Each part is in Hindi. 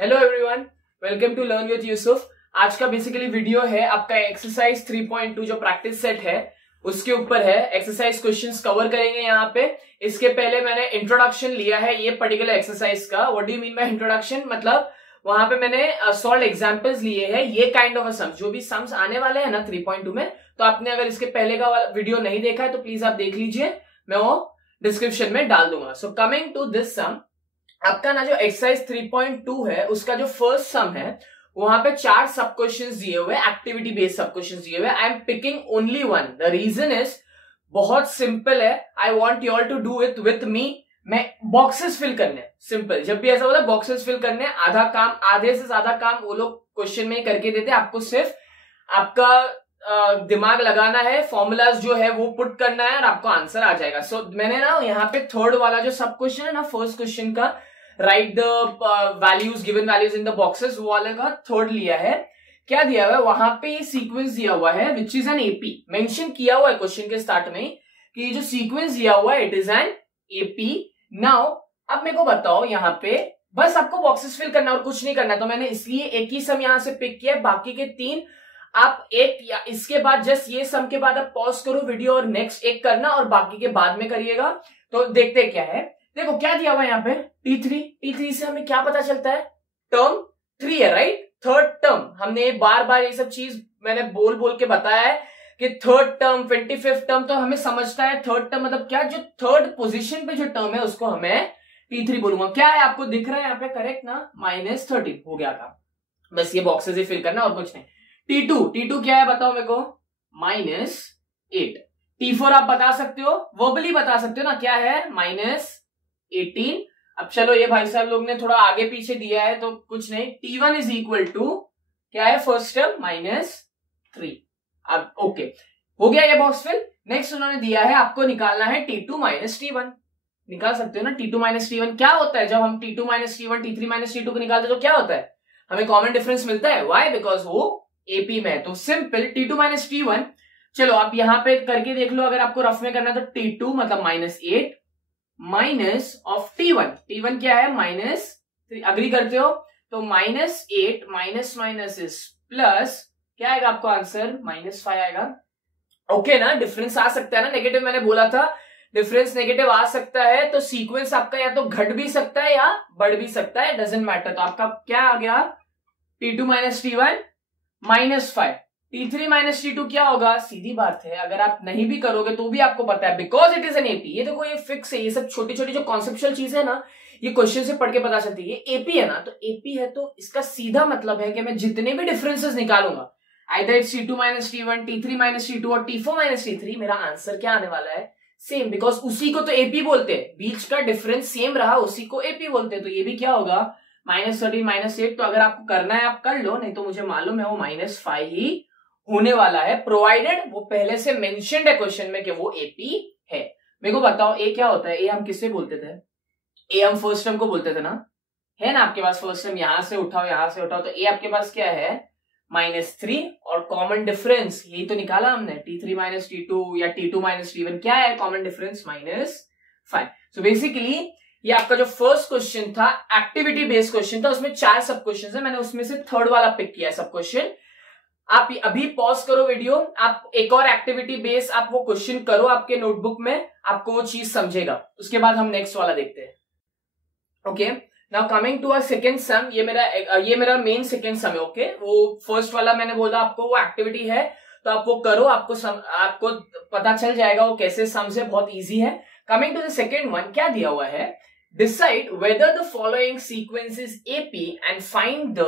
Hello everyone, welcome to learn with Yusuf. आज का बेसिकली वीडियो है आपका एक्सरसाइज 3.2 जो प्रैक्टिस सेट है उसके ऊपर है। एक्सरसाइज क्वेश्चंस कवर करेंगे यहाँ पे। इसके पहले मैंने इंट्रोडक्शन लिया है ये पर्टिकुलर एक्सरसाइज का। What do you mean by introduction? मतलब वहां पे मैंने सॉल्व एग्जांपल्स लिए हैं, ये काइंड ऑफ अ सम्स, जो भी सम्स आने वाले हैं ना 3.2 में। तो आपने अगर इसके पहले का वीडियो नहीं देखा है तो प्लीज आप देख लीजिए, मैं वो डिस्क्रिप्शन में डाल दूंगा। सो कमिंग टू दिस सम, आपका ना जो एक्सरसाइज 3.2 है उसका जो फर्स्ट सम है वहां पे 4 सब क्वेश्चंस दिए हुए, एक्टिविटी बेस्ड सब क्वेश्चंस दिए हुए। I am picking only one. The reason is बहुत सिंपल है। I want you all to do it with me. मैं बॉक्सेस फिल करने, सिंपल। जब भी ऐसा होता है बॉक्सेस फिल करने, आधा काम, आधे से ज्यादा काम वो लोग क्वेश्चन में ही करके देते। आपको सिर्फ आपका दिमाग लगाना है, फॉर्मूलाज जो है वो पुट करना है और आपको आंसर आ जाएगा। सो मैंने ना यहाँ पे थर्ड वाला जो सब क्वेश्चन है ना, फर्स्ट क्वेश्चन का right the values, given values in the boxes, वो वाले का थर्ड लिया है। क्या दिया हुआ है वहां पे? ये सीक्वेंस दिया हुआ है which is an AP. Mention किया हुआ है क्वेश्चन के स्टार्ट में कि ये जो सीक्वेंस दिया हुआ है it is an AP. Now अब मेरे को बताओ, यहाँ पे बस आपको बॉक्सेस फिल करना और कुछ नहीं करना। तो मैंने इसलिए एक ही सम यहां से पिक किया, बाकी के 3 आप एक या इसके बाद जस्ट ये सम के बाद आप पॉज करो वीडियो और नेक्स्ट एक करना और बाकी के बाद में करिएगा। तो देखते क्या है। देखो क्या दिया हुआ है यहाँ पे, T3 से हमें क्या पता चलता है? टर्म 3 है, राइट? Third term. हमने बार बार ये सब चीज मैंने बोल बोल के बताया है कि थर्ड टर्म, 25th टर्म तो हमें समझता है। थर्ड टर्म मतलब क्या? जो थर्ड पोजीशन पे जो टर्म है उसको हमें T3 बोलूंगा। क्या है आपको दिख रहा है यहाँ पे? करेक्ट ना? -13 हो गया था। बस ये बॉक्सेस ही फिल करना और कुछ नहीं। T2 क्या है बताओ मेरे को? -8। T4 आप बता सकते हो, वर्बली बता सकते हो ना, क्या है? -18। अब चलो ये भाई साहब लोग ने थोड़ा आगे पीछे दिया है तो कुछ नहीं। T1 इज इक्वल टू क्या है? First term -3। अब ओके हो गया ये बॉक्स फिल। नेक्स्ट उन्होंने दिया है आपको निकालना है T2 - T1। निकाल सकते हो ना T2 - T1। क्या होता है जब हम T2 - T1, T3 - T2 को निकालते हैं तो क्या होता है? हमें कॉमन डिफरेंस मिलता है। वाई? बिकॉज वो एपी में है। तो सिंपल T2 - T1। चलो आप यहां पे करके देख लो, अगर आपको रफ में करना है तो T2 मतलब -8 माइनस ऑफ T1 क्या है? -3। अग्री करते हो? तो -8 माइनस माइनस इज प्लस, क्या आएगा आपको आंसर? -5 आएगा। ओके ना? डिफरेंस आ सकता है ना नेगेटिव, मैंने बोला था डिफरेंस नेगेटिव आ सकता है। तो सीक्वेंस आपका या तो घट भी सकता है या बढ़ भी सकता है, डजेंट मैटर। तो आपका क्या आ गया? T2 - T1 -5। T3 - T2 क्या होगा? सीधी बात है, अगर आप नहीं भी करोगे तो भी आपको पता है, because it is an AP. ये देखो ये फिक्स है। ये सब छोटी छोटी जो कॉन्सेप्चुअल चीज है ना, ये क्वेश्चन से पढ़ के पता चलती है। ये एपी है ना, तो एपी है तो इसका सीधा मतलब है कि मैं जितने भी डिफरेंसेस निकालूंगा, either it's T2 - T1, T3 - T2 और T4 - T3, मेरा आंसर क्या आने वाला है? सेम, बिकॉज उसी को तो एपी बोलते हैं। बीच का डिफरेंस सेम रहा, उसी को एपी बोलते हैं। तो ये भी क्या होगा? -13 -8। तो अगर आपको करना है आप कर लो, नहीं तो मुझे मालूम है वो -5 ही होने वाला है, प्रोवाइडेड वो पहले से मेंशन्ड है क्वेश्चन में कि वो एपी है। मेरे को बताओ ए क्या होता है? ए हम किससे बोलते थे? ए हम फर्स्ट टर्म को बोलते थे ना, है ना? आपके पास फर्स्ट टर्म यहां से उठाओ, यहां से उठाओ, तो ए आपके पास क्या है? -3 और कॉमन डिफरेंस यही तो निकाला हमने, T3 - T2 या T2 - T1। क्या है कॉमन डिफरेंस? -5। सो बेसिकली ये आपका जो फर्स्ट क्वेश्चन था एक्टिविटी बेस्ड क्वेश्चन था, उसमें 4 सब क्वेश्चन है। मैंने उसमें से थर्ड वाला पिक किया है सब क्वेश्चन। आप अभी पॉज करो वीडियो, आप एक और एक्टिविटी बेस्ड आप वो क्वेश्चन करो आपके नोटबुक में, आपको वो चीज समझेगा। उसके बाद हम नेक्स्ट वाला देखते हैं। Okay, now coming to a second sum. ये मेरा मेन सेकंड सम है। ओके, वो फर्स्ट वाला मैंने बोला आपको वो एक्टिविटी है, तो आप वो करो, आपको पता चल जाएगा वो कैसे सम्स है, बहुत इजी है। Coming to the second one, क्या दिया हुआ है? Decide whether the following sequence is AP and find the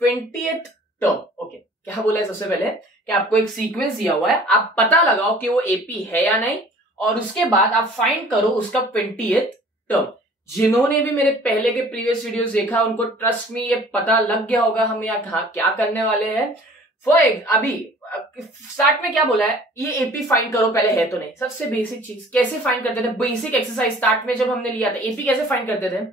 20th term. Okay, क्या बोला है? सबसे पहले कि आपको एक सीक्वेंस दिया हुआ है, आप पता लगाओ कि वो एपी है या नहीं, और उसके बाद आप फाइंड करो उसका 20th टर्म। जिन्होंने भी मेरे पहले के प्रीवियस वीडियोस देखा उनको ट्रस्ट में ये पता लग गया होगा हम यहाँ क्या करने वाले हैं। अभी स्टार्ट में क्या बोला है? ये एपी फाइंड करो पहले, है तो नहीं। सबसे बेसिक चीज कैसे फाइंड करते थे? बेसिक एक्सरसाइज स्टार्ट में जब हमने लिया था, एपी कैसे फाइंड करते थे?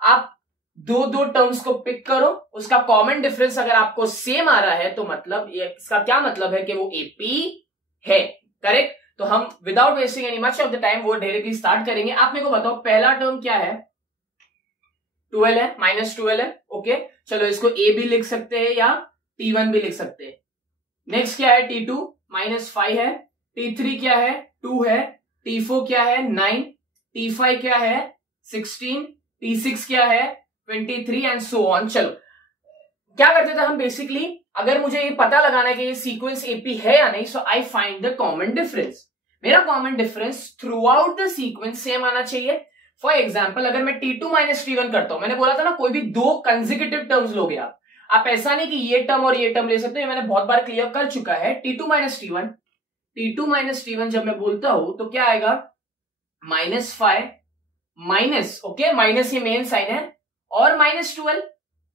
आप दो टर्म्स को पिक करो, उसका कॉमन डिफरेंस अगर आपको सेम आ रहा है तो मतलब इसका क्या मतलब है कि वो एपी है। करेक्ट? तो हम without wasting any much of the time वो डायरेक्टली स्टार्ट करेंगे। आप मेरे को बताओ पहला टर्म क्या है? 12 है, -12 है। ओके, चलो इसको ए भी लिख सकते हैं या T1 भी लिख सकते हैं। नेक्स्ट क्या है, T2 -5 है, T3 क्या है 2 है, T4 क्या है 9, T5 क्या है 16, T6 क्या है 23 एंड सो ऑन। चलो क्या करते थे हम बेसिकली, अगर मुझे ये पता लगाना है कि ये सीक्वेंस एपी है या नहीं, so I find the common difference. मेरा common difference throughout the sequence same आना चाहिए। फॉर एग्जाम्पल अगर मैं T2 - T1 करता हूं, मैंने बोला था ना कोई भी दो कंसेक्यूटिव टर्म्स लोगे आप ऐसा नहीं कि ये टर्म और ये टर्म ले सकते हो, ये मैंने बहुत बार क्लियर कर चुका है। T2 - T1 जब मैं बोलता हूं तो क्या आएगा, -5 माइनस, ओके माइनस ये मेन साइन है, और -12,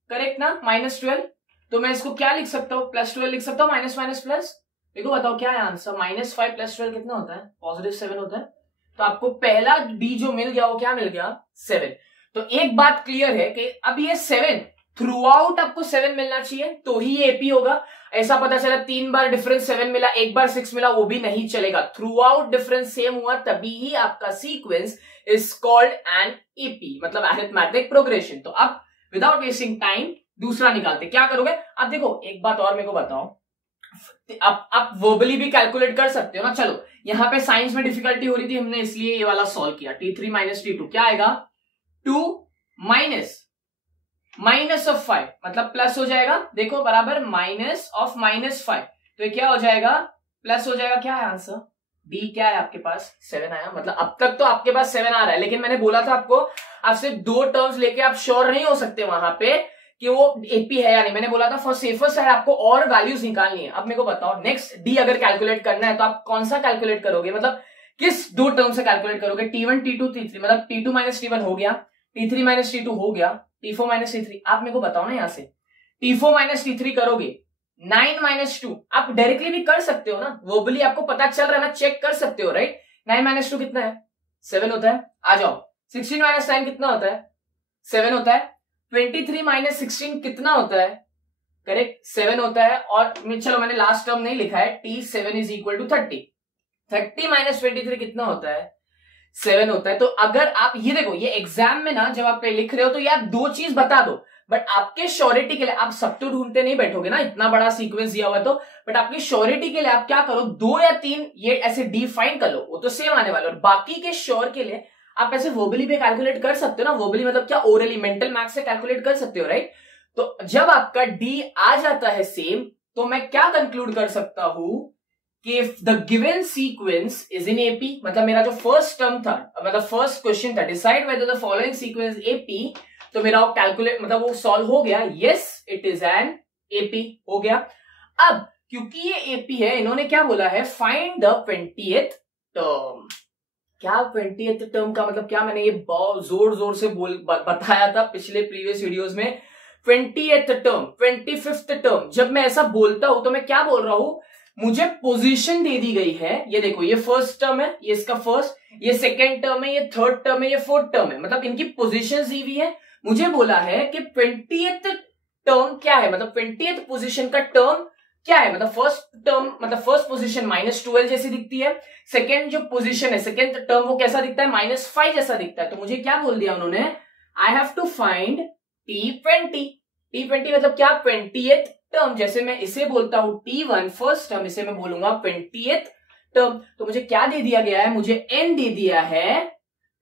करेक्ट ना, -12। तो मैं इसको क्या लिख सकता हूं, +12 लिख सकता हूं, माइनस माइनस प्लस। देखो बताओ क्या है आंसर, -5 + 12 कितना होता है, +7 होता है। तो आपको पहला डी जो मिल गया वो क्या मिल गया, 7। तो एक बात क्लियर है कि अब ये 7 थ्रू आउट आपको 7 मिलना चाहिए तो ही ये एपी होगा। ऐसा पता चला 3 बार डिफरेंस 7 मिला, 1 बार 6 मिला, वो भी नहीं चलेगा। थ्रू आउट डिफरेंस सेम हुआ तभी ही आपका sequence is called an AP, मतलब अरिथमेटिक प्रोग्रेशन। तो अब विदाउट वेस्टिंग टाइम दूसरा निकालते, क्या करोगे। अब देखो एक बात और मेरे को बताओ, आप वर्बली भी कैलकुलेट कर सकते हो ना। चलो यहां पे साइंस में डिफिकल्टी हो रही थी, हमने इसलिए ये वाला सॉल्व किया। T3 - T2 क्या आएगा, 2 माइनस ऑफ 5, मतलब प्लस हो जाएगा, देखो बराबर माइनस ऑफ -5, तो ये क्या हो जाएगा, प्लस हो जाएगा। क्या है आंसर, डी क्या है आपके पास, 7 आया। मतलब अब तक तो आपके पास 7 आ रहा है, लेकिन मैंने बोला था आपको आप सिर्फ 2 टर्म्स लेके आप श्योर नहीं हो सकते वहां पे कि वो एपी है या नहीं। मैंने बोला था फॉर सेफर साइड आपको और वैल्यूज निकालनी है। अब मेरे को बताओ नेक्स्ट डी अगर कैलकुलेट करना है तो आप कौन सा कैलकुलेट करोगे, मतलब किस 2 टर्म से कैलकुलेट करोगे, T1 T2 T3, मतलब T2 - T1 हो गया, T3 - T2 हो गया, T4 - T3। आप मेरे को बताओ ना, यहां से T4 - T3 करोगे, 9 - 2 आप डायरेक्टली भी कर सकते हो ना, वर्बली आपको पता चल रहा है ना, चेक कर सकते हो राइट। 9 - 2 कितना है, 7 होता है। आ जाओ 16 - 9 कितना होता है, 7 होता है। 23 - 16 कितना होता है, करेक्ट 7 होता है। और चलो मैंने लास्ट टर्म नहीं लिखा है, T7 = 30। 30 - 23 कितना होता है, 7 होता है। तो अगर आप ये देखो, ये एग्जाम में ना जब आप लिख रहे हो तो यार 2 चीज बता दो, बट आपके श्योरिटी के लिए आप सब तो ढूंढते नहीं बैठोगे ना, इतना बड़ा सीक्वेंस दिया हुआ तो, बट आपकी श्योरिटी के लिए आप क्या करो, 2 या 3 ये ऐसे डिफाइन कर लो, वो तो सेम आने वाला। और बाकी के श्योर के लिए आप ऐसे वर्बली पे कैलकुलेट कर सकते हो ना, वर्बली मतलब क्या, ओरली मेंटल मैथ्स से कैलकुलेट कर सकते हो राइट। तो जब आपका डी आ जाता है सेम, तो मैं क्या कंक्लूड कर सकता हूं कि if the given sequence is in AP, मतलब मेरा जो फर्स्ट टर्म था, मतलब फर्स्ट क्वेश्चन था, decide whether the following sequence AP, तो मेरा वो कैलकुलेट मतलब वो सॉल्व हो गया, yes it is an AP हो गया। अब क्योंकि ये AP है, इन्होंने क्या बोला है, find the 20th term। क्या 20th टर्म का मतलब क्या, मैंने ये बहुत जोर जोर से बताया था पिछले प्रीवियस वीडियोस में। 20th टर्म, 25th टर्म, जब मैं ऐसा बोलता हूं तो मैं क्या बोल रहा हूं, मुझे पोजीशन दे दी गई है। ये देखो ये फर्स्ट टर्म है, ये इसका फर्स्ट, ये सेकेंड टर्म है, ये थर्ड टर्म है, ये फोर्थ टर्म है, मतलब इनकी पोजीशन दी हुई है। मुझे बोला है कि 20th टर्म क्या है, मतलब 20th पोजीशन का टर्म क्या है, मतलब फर्स्ट टर्म, मतलब फर्स्ट पोजीशन -12 जैसी दिखती है, सेकेंड जो पोजीशन है सेकेंड टर्म वो कैसा दिखता है, -5 जैसा दिखता है। तो मुझे क्या बोल दिया उन्होंने, I have to find T20 मतलब क्या, 20th टर्म। जैसे मैं इसे बोलता हूं T1 फर्स्ट टर्म, इसे मैं बोलूंगा 20th टर्म। तो मुझे क्या दे दिया गया है, मुझे n दे दिया है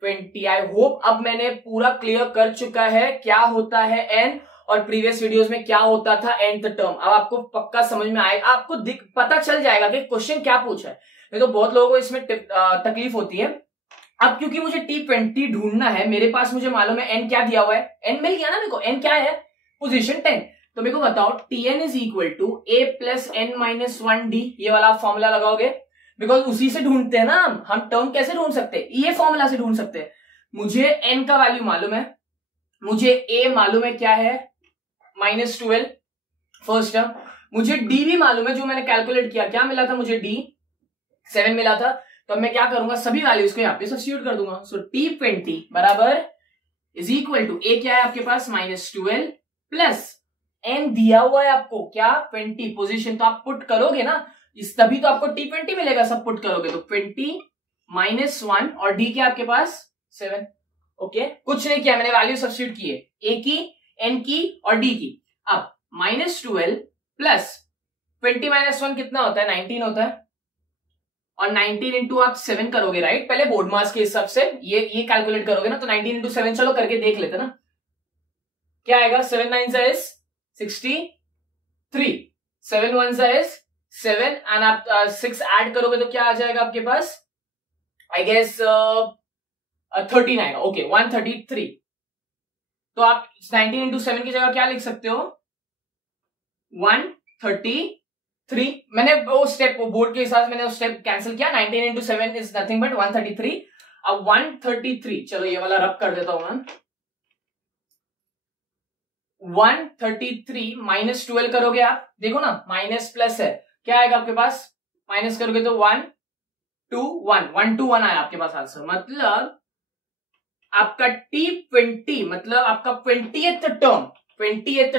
20। आई होप अब मैंने पूरा क्लियर कर चुका है क्या होता है n, और प्रीवियस वीडियोस में क्या होता था nth टर्म। अब आपको पक्का समझ में आएगा, आपको पता चल जाएगा कि क्वेश्चन क्या पूछा है। नहीं तो बहुत लोगों को इसमें तकलीफ होती है। अब क्योंकि मुझे T20 ढूंढना है, मेरे पास मुझे मालूम है n क्या दिया हुआ है, n मिल गया ना मेरे को, n क्या है, पोजीशन 10। तो मेरे को बताओ Tn = a + n - 1d, ये वाला फॉर्मूला लगाओगे, बिकॉज उसी से ढूंढते हैं ना हम टर्म कैसे ढूंढ सकते हैं, ये फॉर्मूला से ढूंढ सकते हैं। मुझे n का वैल्यू मालूम है, मुझे a मालूम है क्या है, -12 फर्स्ट टर्म, मुझे d भी मालूम है, जो मैंने कैलकुलेट किया क्या मिला था मुझे, d 7 मिला था। तो मैं क्या करूंगा, सभी वैल्यूज को यहाँ पे सब्स्टिट्यूट कर दूंगा। सो T20 बराबर = a क्या है आपके पास, -12 प्लस n दिया हुआ है आपको क्या, 20 पोजीशन, तो आप पुट करोगे ना इस, तभी तो आपको T20 मिलेगा, सब पुट करोगे तो 20 - 1 और d क्या आपके पास 7। ओके कुछ नहीं किया मैंने, वैल्यू सब्स्टिट्यूट की है, ए की, एन की और डी की। अब -12 प्लस 20 - 1 कितना होता है, 19 होता है, और 19 इंटू आप 7 करोगे, राइट, पहले बोर्ड मास के हिसाब से ये कैलकुलेट करोगे ना, तो 19 इंटू 7 चलो करके देख लेते ना, क्या आएगा, 7 9 इज 63, 7 1 इज 7 एंड आप 6 ऐड करोगे तो क्या आ जाएगा आपके पास, आई गेस 13 आएगा, ओके 133। तो आप 19 इंटू 7 की जगह क्या लिख सकते हो, 133। मैंने वो स्टेप बोर्ड के हिसाब से मैंने वो स्टेप कैंसिल किया, 19 इंटू 7 इज नथिंग बट 133। अब 133, चलो ये वाला रब कर देता हूं मैं, 133 -12 करोगे आप, देखो ना माइनस प्लस है, क्या आएगा आपके पास, माइनस करोगे तो 1 2 1 1 2 1 आया आपके पास आंसर। मतलब आपका T20 मतलब आपका 20th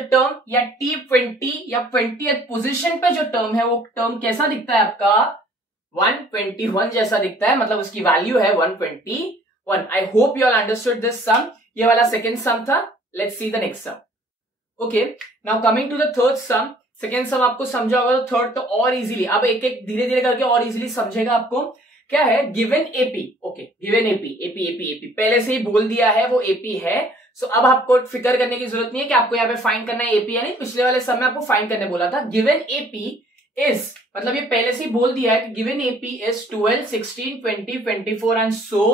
टर्म या T20 या 20th पोजीशन पे जो टर्म है वो टर्म कैसा दिखता है आपका, 121 जैसा दिखता है, मतलब उसकी वैल्यू है 121। I hope you all understood this sum. ये वाला सेकेंड सम था, let's see the next sum. Okay now coming to the third sum. Second sum आपको समझा होगा, तो थर्ड तो और इजीली, अब एक एक धीरे धीरे करके और इजीली समझेगा आपको। क्या है, given AP, okay given AP पहले से ही बोल दिया है वो एपी है, सो अब आपको फिक्र करने की जरूरत नहीं है कि आपको यहाँ पे फाइंड करना है एपी या नहीं, पिछले वाले सम में आपको फाइंड करने बोला था। गिवन एपी इज, मतलब ये पहले से ही बोल दिया है कि given AP is 12 16 20 24 and so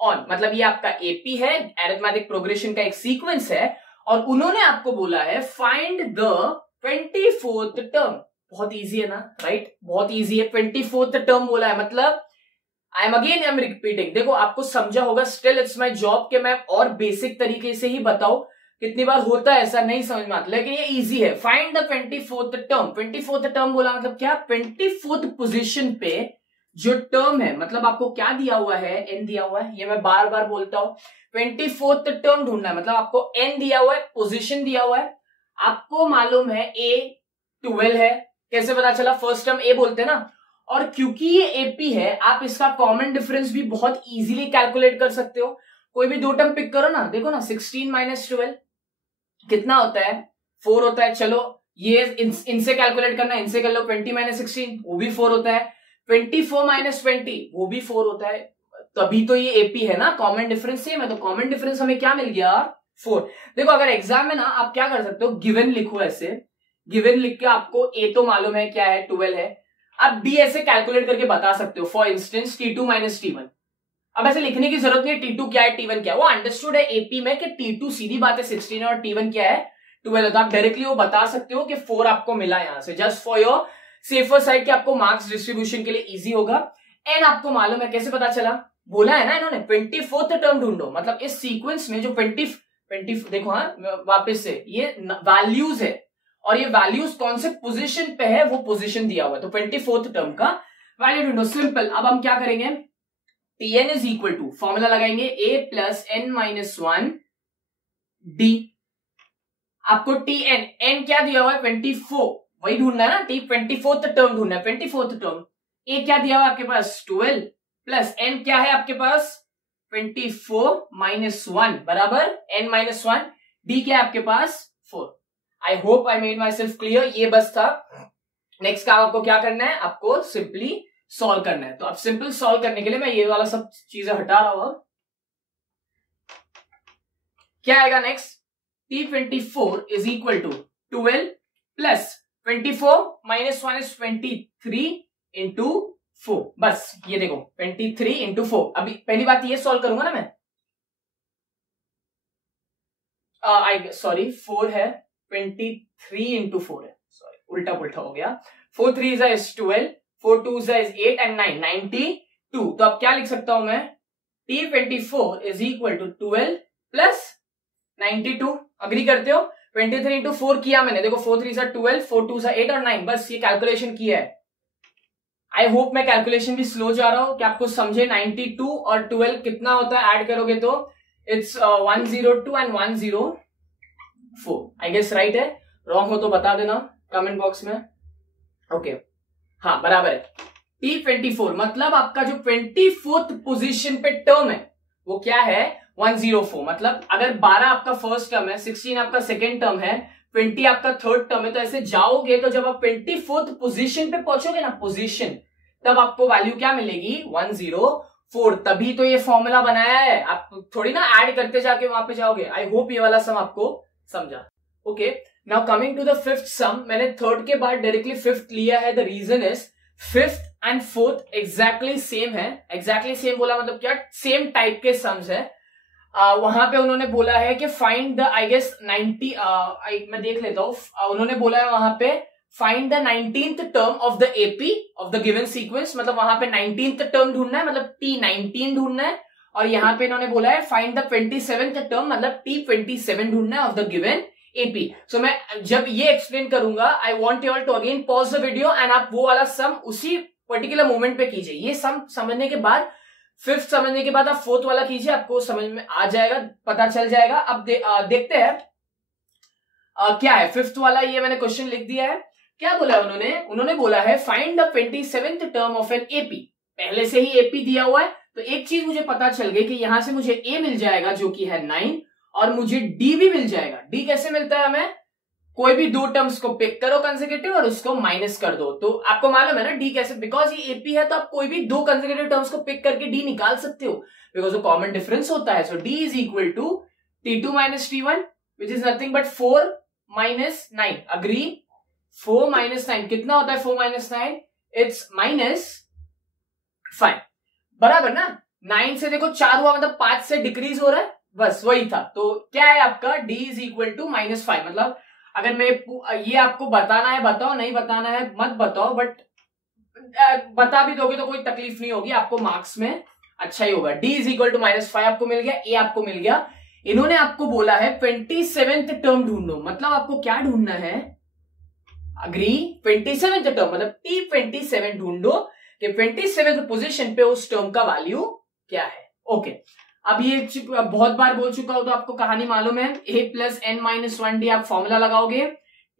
on, मतलब ये आपका एपी है, अरिथमेटिक प्रोग्रेशन का एक सीक्वेंस है, और उन्होंने आपको बोला है फाइंड द 24th टर्म। बहुत इजी है ना, राइट, बहुत इजी है, 24th टर्म बोला है, मतलब आई एम रिपीटिंग, देखो आपको समझा होगा, स्टिल इट्स माय जॉब कि मैं और बेसिक तरीके से ही बताऊं, कितनी बार होता है ऐसा नहीं समझ में आता, लेकिन ये इजी है। Find the 24th term, 24th term बोला मतलब क्या, 24th पोजीशन पे जो टर्म है, मतलब आपको क्या दिया हुआ है, एन दिया हुआ है, ये मैं बार बार बोलता हूं, 24th टर्म ढूंढना है, मतलब आपको एन दिया हुआ है, पोजीशन दिया हुआ है, आपको मालूम है ए 12 है, कैसे पता चला, फर्स्ट टर्म ए बोलते हैं ना, और क्योंकि ये एपी है आप इसका कॉमन डिफरेंस भी बहुत इजीली कैलकुलेट कर सकते हो। कोई भी दो टर्म पिक करो ना, देखो ना 16 - 12 कितना होता है, 4 होता है, चलो ये इनसे कैलकुलेट करना, इनसे कर लो, 20 - 16 वो भी 4 होता है, 24 - 20 वो भी 4 होता है, तभी तो ये एपी है ना, कॉमन डिफरेंस सेम है, तो कॉमन डिफरेंस हमें क्या मिल गया, 4। देखो अगर एग्जाम में ना आप क्या कर सकते हो, गिवन लिखो, ऐसे गिवन लिख के आपको ए तो मालूम है क्या है, 12 है, आप बी ऐसे कैलकुलेट करके बता सकते हो, फॉर इंस्टेंस T2 - T1। अब ऐसे लिखने की जरूरत नहीं है T2 क्या है T1 क्या है, वो अंडरस्टूड है एपी में कि T2 सीधी बात है 16 है और T1 क्या है 12 है, तो आप डायरेक्टली वो बता सकते हो कि 4 आपको मिला यहां से, just for your safer side कि आपको मार्क्स डिस्ट्रीब्यूशन के लिए इजी होगा। एंड आपको मालूम है, कैसे पता चला, बोला है ना इन्होंने 24th टर्म ढूंढो, मतलब इस सीक्वेंस में जो 20 देखो, हाँ वापस से ये वैल्यूज है, और ये वैल्यूज कौन से पोजीशन पे है वो पोजीशन दिया हुआ है, तो 24th टर्म का वैल्यू ढूंढो, सिंपल। अब हम क्या करेंगे, Tn is equal to, formula लगाएंगे a प्लस n - 1 d, आपको Tn, n क्या दिया हुआ है 24, वही ढूंढना है ना, 24th टर्म ढूंढना है, 24th टर्म, a क्या दिया हुआ है आपके पास 12 प्लस n क्या है आपके पास 24 - 1 बराबर n - 1, d क्या है आपके पास 4। I hope I made myself clear, ये बस था। नेक्स्ट काम आपको क्या करना है, आपको सिंपली सॉल्व करना है, तो अब सिंपल सॉल्व करने के लिए मैं ये वाला सब चीजें हटा रहा हूं। क्या आएगा next, T24 is equal to 12 plus 24 - 1 is 23 into 4, बस ये देखो 23 इंटू 4। अभी पहली बात ये सॉल्व करूंगा ना मैं, सॉरी 4 है, 23 इंटू 4 है, सॉरी उल्टा पुल्टा हो गया, 4 3 इज 12, 4 2 इज 8 एंड 9 92। तो अब क्या लिख सकता हूं मैं, T24 is equal to 12 plus 92, agree करते हो, 23 इंटू 4 किया मैंने, देखो 4 3 इज 12, 4 2 इज 8 और 9, बस ये कैलकुलेशन किया है। आई होप मैं कैलकुलेशन भी स्लो जा रहा हूं कि आपको समझे, 92 और 12 कितना होता है, ऐड करोगे तो it's 102 and 104, I guess right है, रॉन्ग हो तो बता देना कमेंट बॉक्स में। ओके हाँ बराबर है। T24 मतलब आपका जो 24th पोजीशन पे टर्म है वो क्या है 104। मतलब अगर 12 आपका फर्स्ट टर्म है, 16 आपका सेकेंड टर्म है, 20 आपका थर्ड टर्म है, तो ऐसे जाओगे तो जब आप 24th पोजीशन पे पहुंचोगे ना, पोजीशन, तब आपको वैल्यू क्या मिलेगी 104। तभी तो ये फॉर्मूला बनाया है, आप थोड़ी ना ऐड करते जाके वहां पे जाओगे। आई होप ये वाला सम आपको समझा। Okay, now coming to the fifth sum. मैंने थर्ड के बाद डायरेक्टली फिफ्थ लिया है। The reason is fifth and fourth exactly same है। एग्जैक्टली सेम बोला मतलब क्या, सेम टाइप के सम्स है। वहां पे उन्होंने बोला है कि फाइंड द, आई गेस 90, मैं देख लेता हूं। उन्होंने बोला है वहां पे find the 19th term of the AP of the given sequence. मतलब वहां पे 19th टर्म ढूंढना है, मतलब T19 ढूंढना है। और यहां पे इन्होंने बोला है फाइंड द 27th टर्म, मतलब T27 ढूंढना है of the given AP. So मैं जब ये एक्सप्लेन करूंगा, I want you all to again pause the video and आप वो वाला सम उसी पर्टिकुलर मोमेंट पे कीजिए। ये सम समझने के बाद, फिफ्थ समझने के बाद आप फोर्थ वाला कीजिए, आपको समझ में आ जाएगा, पता चल जाएगा। अब देखते हैं क्या है फिफ्थ वाला। ये मैंने क्वेश्चन लिख दिया है। क्या बोला है उन्होंने बोला है find the 27th term of an AP. पहले से ही एपी दिया हुआ है, तो एक चीज मुझे पता चल गई कि यहां से मुझे ए मिल जाएगा जो कि है 9, और मुझे डी भी मिल जाएगा। डी कैसे मिलता है हमें, कोई भी दो टर्म्स को पिक करो कंसेक्यूटिव और उसको माइनस कर दो। तो आपको मालूम है ना डी कैसे, बिकॉज ये एपी है तो आप कोई भी दो कंसेक्यूटिव टर्म्स को पिक करके डी निकाल सकते हो, बिकॉज वो कॉमन डिफरेंस होता है। So d is equal to T2 minus T1 which is nothing but 4 minus 9। Agree, 4 minus 9 कितना होता है, 4 माइनस 9 इट्स -5, बराबर ना। 9 से देखो 4 हुआ, मतलब 5 से डिक्रीज हो रहा है, बस वही था। तो क्या है आपका D इज इक्वल टू -5। मतलब अगर मैं ये आपको बताना है बताओ, नहीं बताना है मत बताओ, बट बता भी दोगे तो कोई तकलीफ नहीं होगी, आपको मार्क्स में अच्छा ही होगा। D इज इक्वल टू -5 आपको मिल गया, ए आपको मिल गया। इन्होंने आपको बोला है 27th टर्म ढूंढो, मतलब आपको क्या ढूंढना है, अग्री, 27th टर्म मतलब T27 ढूंढो कि 27th पोजीशन पे उस टर्म का वैल्यू क्या है। ओके, अब ये बहुत बार बोल चुका हो तो आपको कहानी मालूम है। a plus n minus 1d आप फॉर्मूला लगाओगे,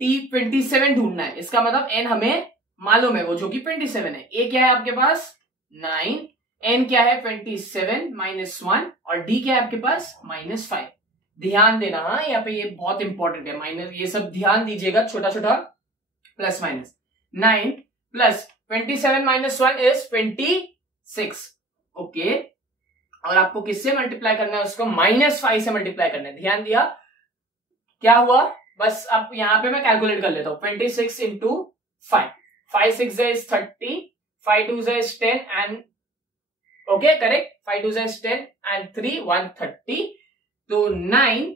T27 ढूंढना है, इसका मतलब n हमें मालूम है वो जो कि 27 है। a क्या है आपके पास 9, n क्या है 27 माइनस 1 और d क्या है आपके पास -5। ध्यान देना, हाँ यहाँ पे ये बहुत इंपॉर्टेंट है, माइनस ये सब ध्यान दीजिएगा, छोटा छोटा plus minus. 9 plus 27 minus 1 is 26। Okay, और आपको किससे मल्टीप्लाई करना है, उसको -5 से मल्टीप्लाई करना है। ध्यान दिया, क्या हुआ, बस अब यहां पे मैं कैलकुलेट कर लेता हूं। 26 into 5, 5 6 is 30, 5 2 is 10 and okay correct, 5 2 is 10 and 3 130। तो 9,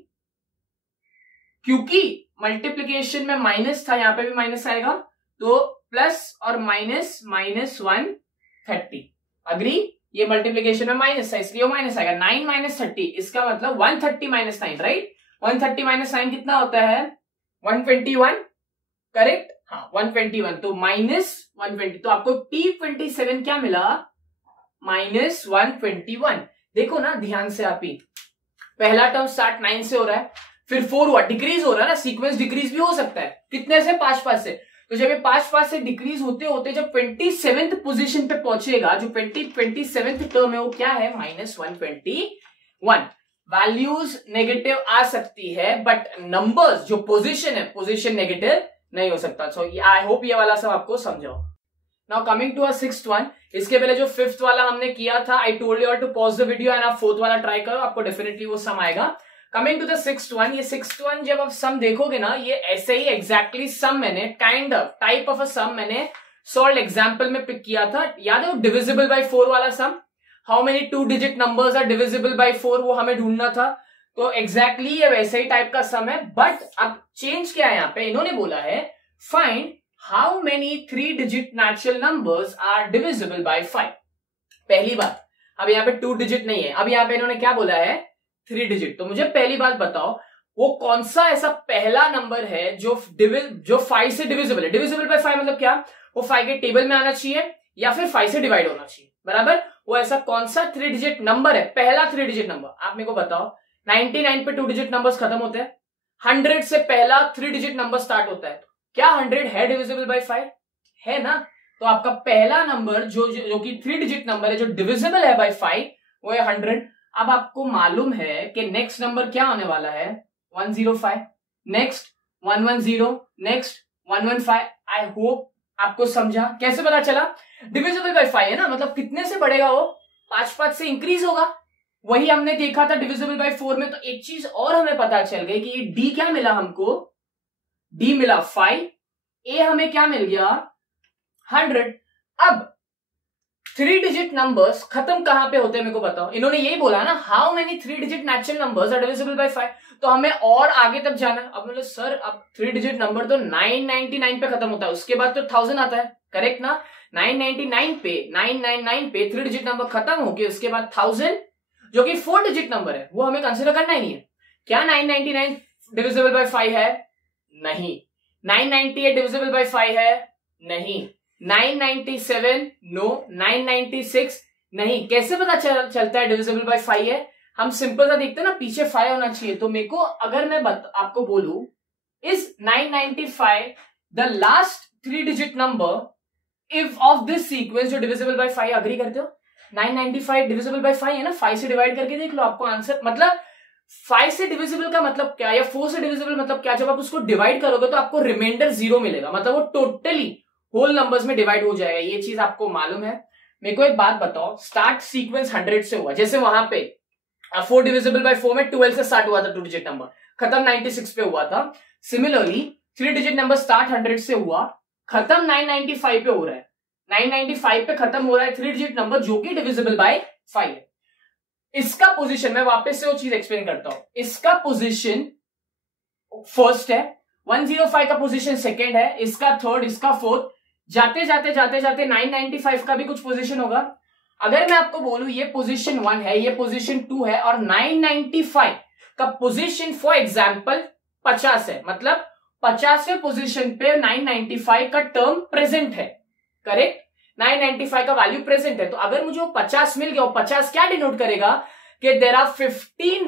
क्योंकि मल्टीप्लीकेशन में माइनस था, यहां पे भी माइनस आएगा, तो प्लस और माइनस -130। अग्री, ये मल्टीप्लीकेशन में माइनस था इसलिए वो माइनस आएगा। 9 माइनस 30, इसका मतलब 130 माइनस 9, राइट। 130 माइनस 9 कितना होता है 121, करेक्ट, हाँ 121, तो -120। तो आपको T27 क्या मिला -121। देखो ना ध्यान से आप ही, पहला टर्म स्टार्ट 9 से हो रहा है, फिर 4 हुआ, डिक्रीज हो रहा है ना, सीक्वेंस डिक्रीज भी हो सकता है, कितने से 5 से। तो जब ये 5 से डिक्रीज होते होते जब 27th पोजीशन पे पहुंचेगा, जो 27th टर्म है वो क्या है -121। वैल्यूज नेगेटिव आ सकती है बट नंबर्स जो पोजीशन है, पोजीशन नेगेटिव नहीं हो सकता। सो आई होप ये वाला सब आपको समझाओ। Now coming to a sixth one. इसके पहले जो फिफ्थ वाला हमने किया था, I told you all to pause the video and आप फोर्थ वाला ट्राई करो, आपको डेफिनेटली वो सम आएगा। Coming to the sixth one, ये सिक्स्थ वन जब आप सम देखोगे ना, ये ऐसे ही एग्जैक्टली सम मैंने kind of type of a sum मैंने सॉल्व एग्जांपल में पिक किया था। याद है वो डिविजिबल बाय 4 वाला sum, how many 2 digit numbers are divisible by 4, वो हमें ढूंढना था। तो एग्जैक्टली ये वैसे ही टाइप का सम है, बट अब चेंज क्या है यहाँ पे, इन्होंने बोला है find how many 3 digit natural numbers are divisible by 5। पहली बात, अब यहाँ पे 2 डिजिट नहीं है, अब यहाँ पे इन्होंने क्या बोला है 3 डिजिट। तो मुझे पहली बात बताओ वो कौन सा ऐसा पहला नंबर है जो 5 से डिविजिबल है। डिविजिबल बाय 5 मतलब क्या, वो 5 के टेबल में आना चाहिए या फिर 5 से डिवाइड होना चाहिए, बराबर। वो ऐसा कौन सा 3 डिजिट नंबर है, पहला 3 डिजिट नंबर, आप मेरे को बताओ। 99 पे 2 डिजिट नंबर्स खत्म होते हैं, 100 से पहला 3 डिजिट नंबर स्टार्ट होता है। क्या 100 है डिविजिबल बाय 5? है ना। तो आपका पहला नंबर जो कि 3 डिजिट नंबर है जो डिविजिबल है बाय 5 वो है 100। अब आपको मालूम है कि नेक्स्ट नंबर क्या होने वाला है 105, नेक्स्ट 110, नेक्स्ट 115। आई होप आपको समझा। कैसे पता चला? डिविजिबल बाय 5 है ना, मतलब कितने से बढ़ेगा वो? 5 से इंक्रीज होगा। वही हमने देखा था डिविजिबल बाय 4 में। तो एक चीज और हमें पता चल गई कि डी क्या मिला हमको? डी मिला 5, ए हमें क्या मिल गया? 100। अब 3 डिजिट नंबर्स खत्म कहां पे होते हैं मेरे को बताओ। इन्होंने यही बोला ना, how many 3 digit natural numbers are divisible by 5। तो हमें और आगे तक जाना है। अब बोले सर अब 3 डिजिट नंबर तो 999 पे खत्म होता है, उसके बाद तो 1000 आता है, करेक्ट ना? 999 पे 3 डिजिट नंबर खत्म होके उसके बाद 1000 जो कि 4 डिजिट नंबर है, वो हमें कंसिडर करना ही नहीं है। क्या 999 डिविजिबल बाय 5 है? नहीं। 998 डिविजिबल बाय 5 है? नहीं। 997 नो। 996 नहीं। कैसे पता चलता है डिविजिबल बाय 5 है? हम सिंपल सा देखते हैं ना, पीछे 5 होना चाहिए। तो मेरे को अगर मैं आपको बोलूं इस 995 the last 3 digit number if of this sequence जो डिविजिबल बाय 5, अग्री करते हो? 995 डिविजिबल बाय 5 है ना, 5 से डिवाइड करके देख लो आपको आंसर। मतलब 5 से डिविजिबल का मतलब क्या, या 4 से डिविजिबल मतलब क्या? जब आप उसको डिवाइड करोगे तो आपको रिमाइंडर 0 मिलेगा, मतलब वो टोटली होल नंबर्स में डिवाइड हो जाएगा। ये चीज आपको मालूम है। मेरे को एक बात बताओ, स्टार्ट सीक्वेंस 100 से हुआ, जैसे वहां पे 4 डिविजिबल बाय 4 में 12 से स्टार्ट हुआ था 2 डिजिट नंबर, खत्म 96 पे हुआ था। सिमिलरली 3 डिजिट नंबर स्टार्ट 100 से हुआ, खत्म 995 पे हो रहा है। 995 पे खत्म हो रहा है 3 डिजिट नंबर जो कि डिविजिबल बाय 5 है। इसका पोजीशन मैं वापस से वो चीज एक्सप्लेन करता हूं। इसका पोजीशन फर्स्ट है, 105 का पोजीशन सेकंड है, इसका थर्ड, इसका फोर्थ। जाते जाते 995 का भी कुछ पोजीशन होगा। अगर मैं आपको बोलूं ये पोजीशन 1 है, ये पोजीशन 2 है, और 995 का पोजीशन फॉर एग्जांपल 50 है, मतलब 50वें पोजीशन पे 995 का टर्म प्रेजेंट है, करेक्ट? 995 का वैल्यू प्रेजेंट है। तो अगर मुझे वो 50 मिल गया, 50 क्या डिनोट करेगा कि there are 50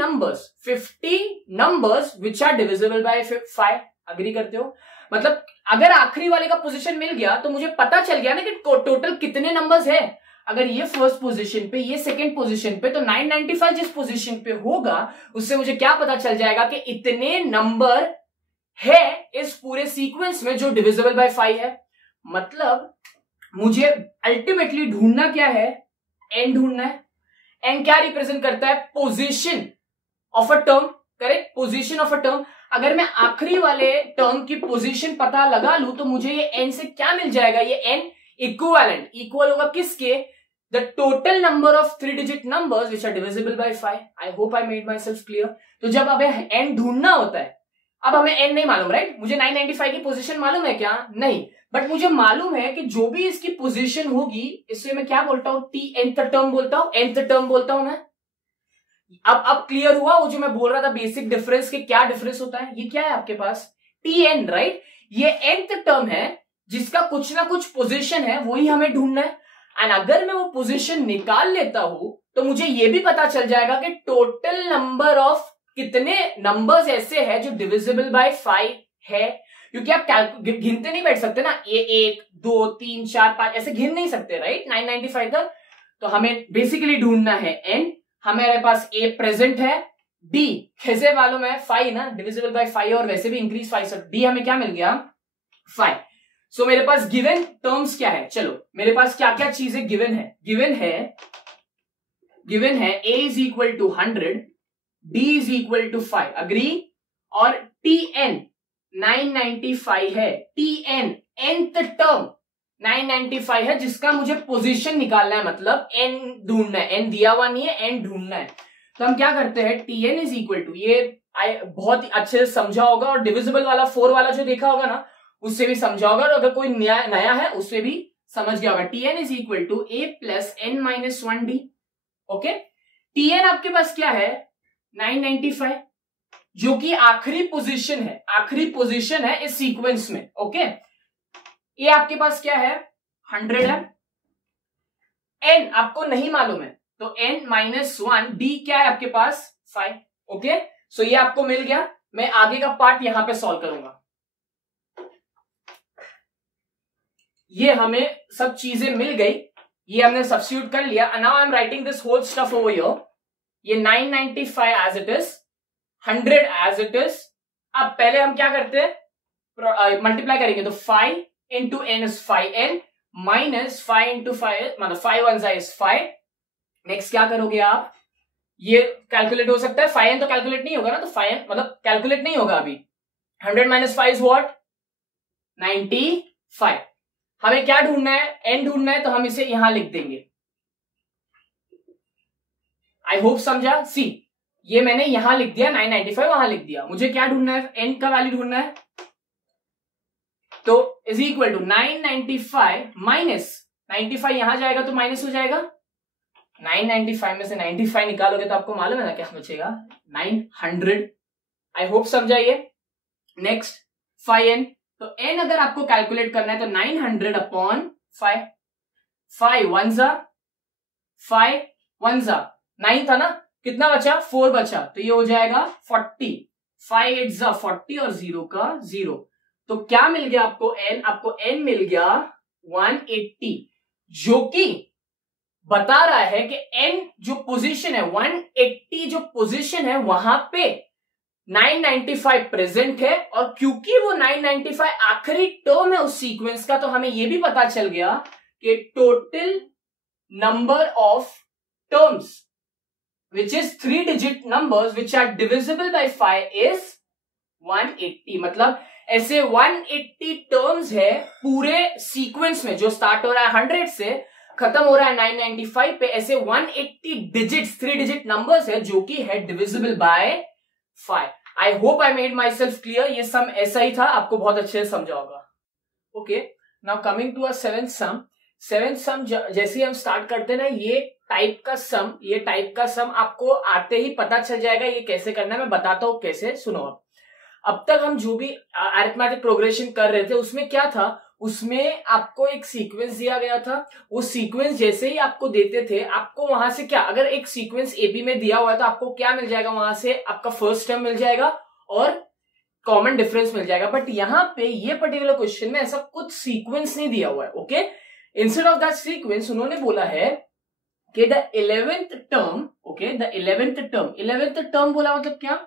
numbers which are divisible by 5। Agree करते हो? मतलब अगर आखिरी वाले का पोजीशन मिल गया तो मुझे पता चल गया ना कि टोटल कितने नंबर्स है। अगर ये फर्स्ट पोजीशन पे, ये सेकंड पोजीशन पे, तो 995 जिस पोजीशन पे होगा उससे मुझे क्या पता चल जाएगा कि इतने नंबर है इस पूरे सीक्वेंस में जो डिविजिबल बाय 5 है। मतलब मुझे अल्टीमेटली ढूंढना क्या है? एन ढूंढना है। एन क्या रिप्रेजेंट करता है? Position of a term, correct? Position of a term. अगर मैं आखिरी वाले टर्म की पोजीशन पता लगा लूं तो मुझे ये एन से क्या मिल जाएगा? ये एन इक्वल होगा किसके? The total number of 3 digit numbers which are divisible by 5। I hope I made myself clear. तो जब हमें एन ढूंढना होता है, अब हमें एन नहीं मालूम, राइट? मुझे 995 की पोजीशन मालूम है क्या? नहीं। बट मुझे मालूम है कि जो भी इसकी पोजीशन होगी, इससे मैं क्या बोलता हूं? टी nth टर्म बोलता हूं, nth टर्म बोलता हूं मैं। अब क्लियर हुआ वो जो मैं बोल रहा था बेसिक डिफरेंस के, क्या डिफरेंस होता है? ये क्या है आपके पास? T N, right? ये nth टर्म है जिसका कुछ ना कुछ पोजीशन है, वही हमें ढूंढना है। एंड अगर मैं वो पोजीशन निकाल लेता हूं तो मुझे ये भी पता चल जाएगा कि टोटल नंबर ऑफ कितने नंबर्स ऐसे हैं जो डिविजिबल बाय 5 है। क्योंकि आप गिनते नहीं बैठ सकते ना, ये 1 2 3 4 5 ऐसे गिन नहीं सकते, राइट? 995 तक। तो हमें बेसिकली ढूंढना है एन। हमारे पास ए प्रेजेंट है, डी कैसे मालूम है? 5 ना, डिविजिबल बाय 5 और वैसे भी इंक्रीज 5, so डी हमें क्या मिल गया? 5। सो मेरे पास गिवन टर्म्स क्या है? चलो मेरे पास क्या क्या चीजें गिवन है? गिवन है a is equal to 100, d is equal to 5, agree? और tn 995 है, tn nth टर्म 995 है जिसका मुझे पोजीशन निकालना है, मतलब n ढूंढना है। n दिया हुआ नहीं है, n ढूंढना है। तो हम क्या करते हैं? tn इज इक्वल टू, ये बहुत ही अच्छे से समझा होगा, और डिविजिबल वाला 4 वाला जो देखा होगा ना उससे भी समझा होगा, और अगर कोई नया है उससे भी समझ गया होगा। tn is equal to a plus n minus 1d। Okay, tn आपके पास क्या है? 995, जो कि आखिरी पोजीशन है इस सीक्वेंस में। ओके, ये आपके पास क्या है? 100 है। n आपको नहीं मालूम है तो n माइनस 1, d क्या है आपके पास? 5। ओके, सो ये आपको मिल गया। मैं आगे का पार्ट यहां पे सॉल्व करूंगा। ये हमें सब चीजें मिल गई, ये हमने सब्स्टिट्यूट कर लिया। Now I am writing this whole stuff over here. ये 995 as it is, 100 as it is. अब पहले हम क्या करते हैं, मल्टीप्लाई करेंगे तो 5 into n is 5n minus 5 into 5 मतलब 5 1 इज 5। नेक्स्ट क्या करोगे आप, ये कैलकुलेट हो सकता है, 5n तो कैलकुलेट नहीं होगा ना, तो 5n मतलब कैलकुलेट नहीं होगा अभी। 100 माइनस 5 इज व्हाट, 95। हमें क्या ढूंढना है, n ढूंढना है, तो हम इसे यहां लिख देंगे। आई होप समझा। सी ये मैंने यहां लिख दिया 995, वहां लिख दिया। मुझे क्या ढूंढना है, n का वैल्यू ढूंढना है, तो इज इक्वल टू 995 माइनस 95, यहां जाएगा तो माइनस हो जाएगा। 995 में से 95 निकालोगे तो आपको मालूम है ना क्या बचेगा, 900। आई होप समझा ये। नेक्स्ट 5n, तो n अगर आपको कैलकुलेट करना है तो 900 अपॉन 5, 5 1 जा 5 1 जा 9 था ना, कितना बचा, 4 बचा, तो ये हो जाएगा 40। 5 8 जा 40 और 0 का 0, तो क्या मिल गया आपको n, आपको n मिल गया 180, जो कि बता रहा है कि n जो पोजीशन है 180 जो पोजीशन है वहां पे 995 प्रेजेंट है। और क्योंकि वो 995 आखिरी टर्म है उस सीक्वेंस का, तो हमें यह भी पता चल गया कि total number of terms which is 3 digit numbers which are divisible by 5 is 180। मतलब ऐसे 180 टर्म्स है पूरे सीक्वेंस में, जो स्टार्ट हो रहा है 100 से खत्म हो रहा है 995 पे, ऐसे 180 डिजिट्स 3 डिजिट नंबर्स है जो कि है divisible by 5। I hope I made myself clear. ये सम ऐसा ही था, आपको बहुत अच्छे से समझा होगा। Okay, now coming to a seventh sum. Seventh sum जैसे ही हम स्टार्ट करते हैं ना, ये टाइप का सम आपको आते ही पता चल जाएगा ये कैसे करना है। मैं बताता हूं कैसे, सुनो। अब तक हम जो भी अरिथमेटिक प्रोग्रेशन कर रहे थे उसमें क्या था, उसमें आपको एक सीक्वेंस दिया गया था। वो सीक्वेंस जैसे ही आपको देते थे, आपको वहां से क्या, अगर एक सीक्वेंस एबी में दिया हुआ है तो आपको क्या मिल जाएगा, वहां से आपका फर्स्ट टर्म मिल जाएगा और कॉमन डिफरेंस मिल जाएगा। बट यहां पे ये पर्टिकुलर क्वेश्चन में ऐसा कुछ सीक्वेंस नहीं दिया हुआ है। Okay, instead of that sequence उन्होंने बोला है कि the 11th term, okay the 11th term बोला मतलब क्या,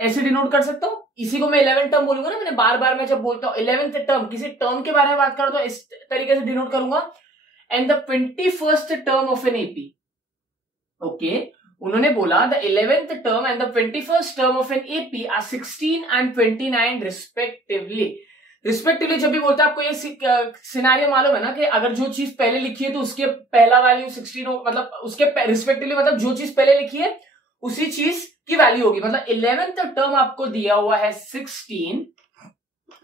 ऐसे डिनोट कर सकता हूं, इसी को मैं 11th टर्म बोलूंगा ना। मैंने बार बार मैं जब बोलता हूं 11th टर्म, किसी टर्म के बारे में बात करो तो इस तरीके से डिनोट करूंगा। And the 21st term of an AP. Okay, उन्होंने बोला the 11th term and the 21st term of an AP are 16 and 29 respectively. जब भी बोलता है, आपको ये सिनेरियो मालूम है ना कि अगर जो चीज पहले लिखी है तो उसके पहला वैल्यू 16 हो, मतलब उसके रिस्पेक्टिवली, मतलब जो चीज पहले लिखी है उसी चीज की वैल्यू होगी। मतलब 11th टर्म आपको दिया हुआ है 16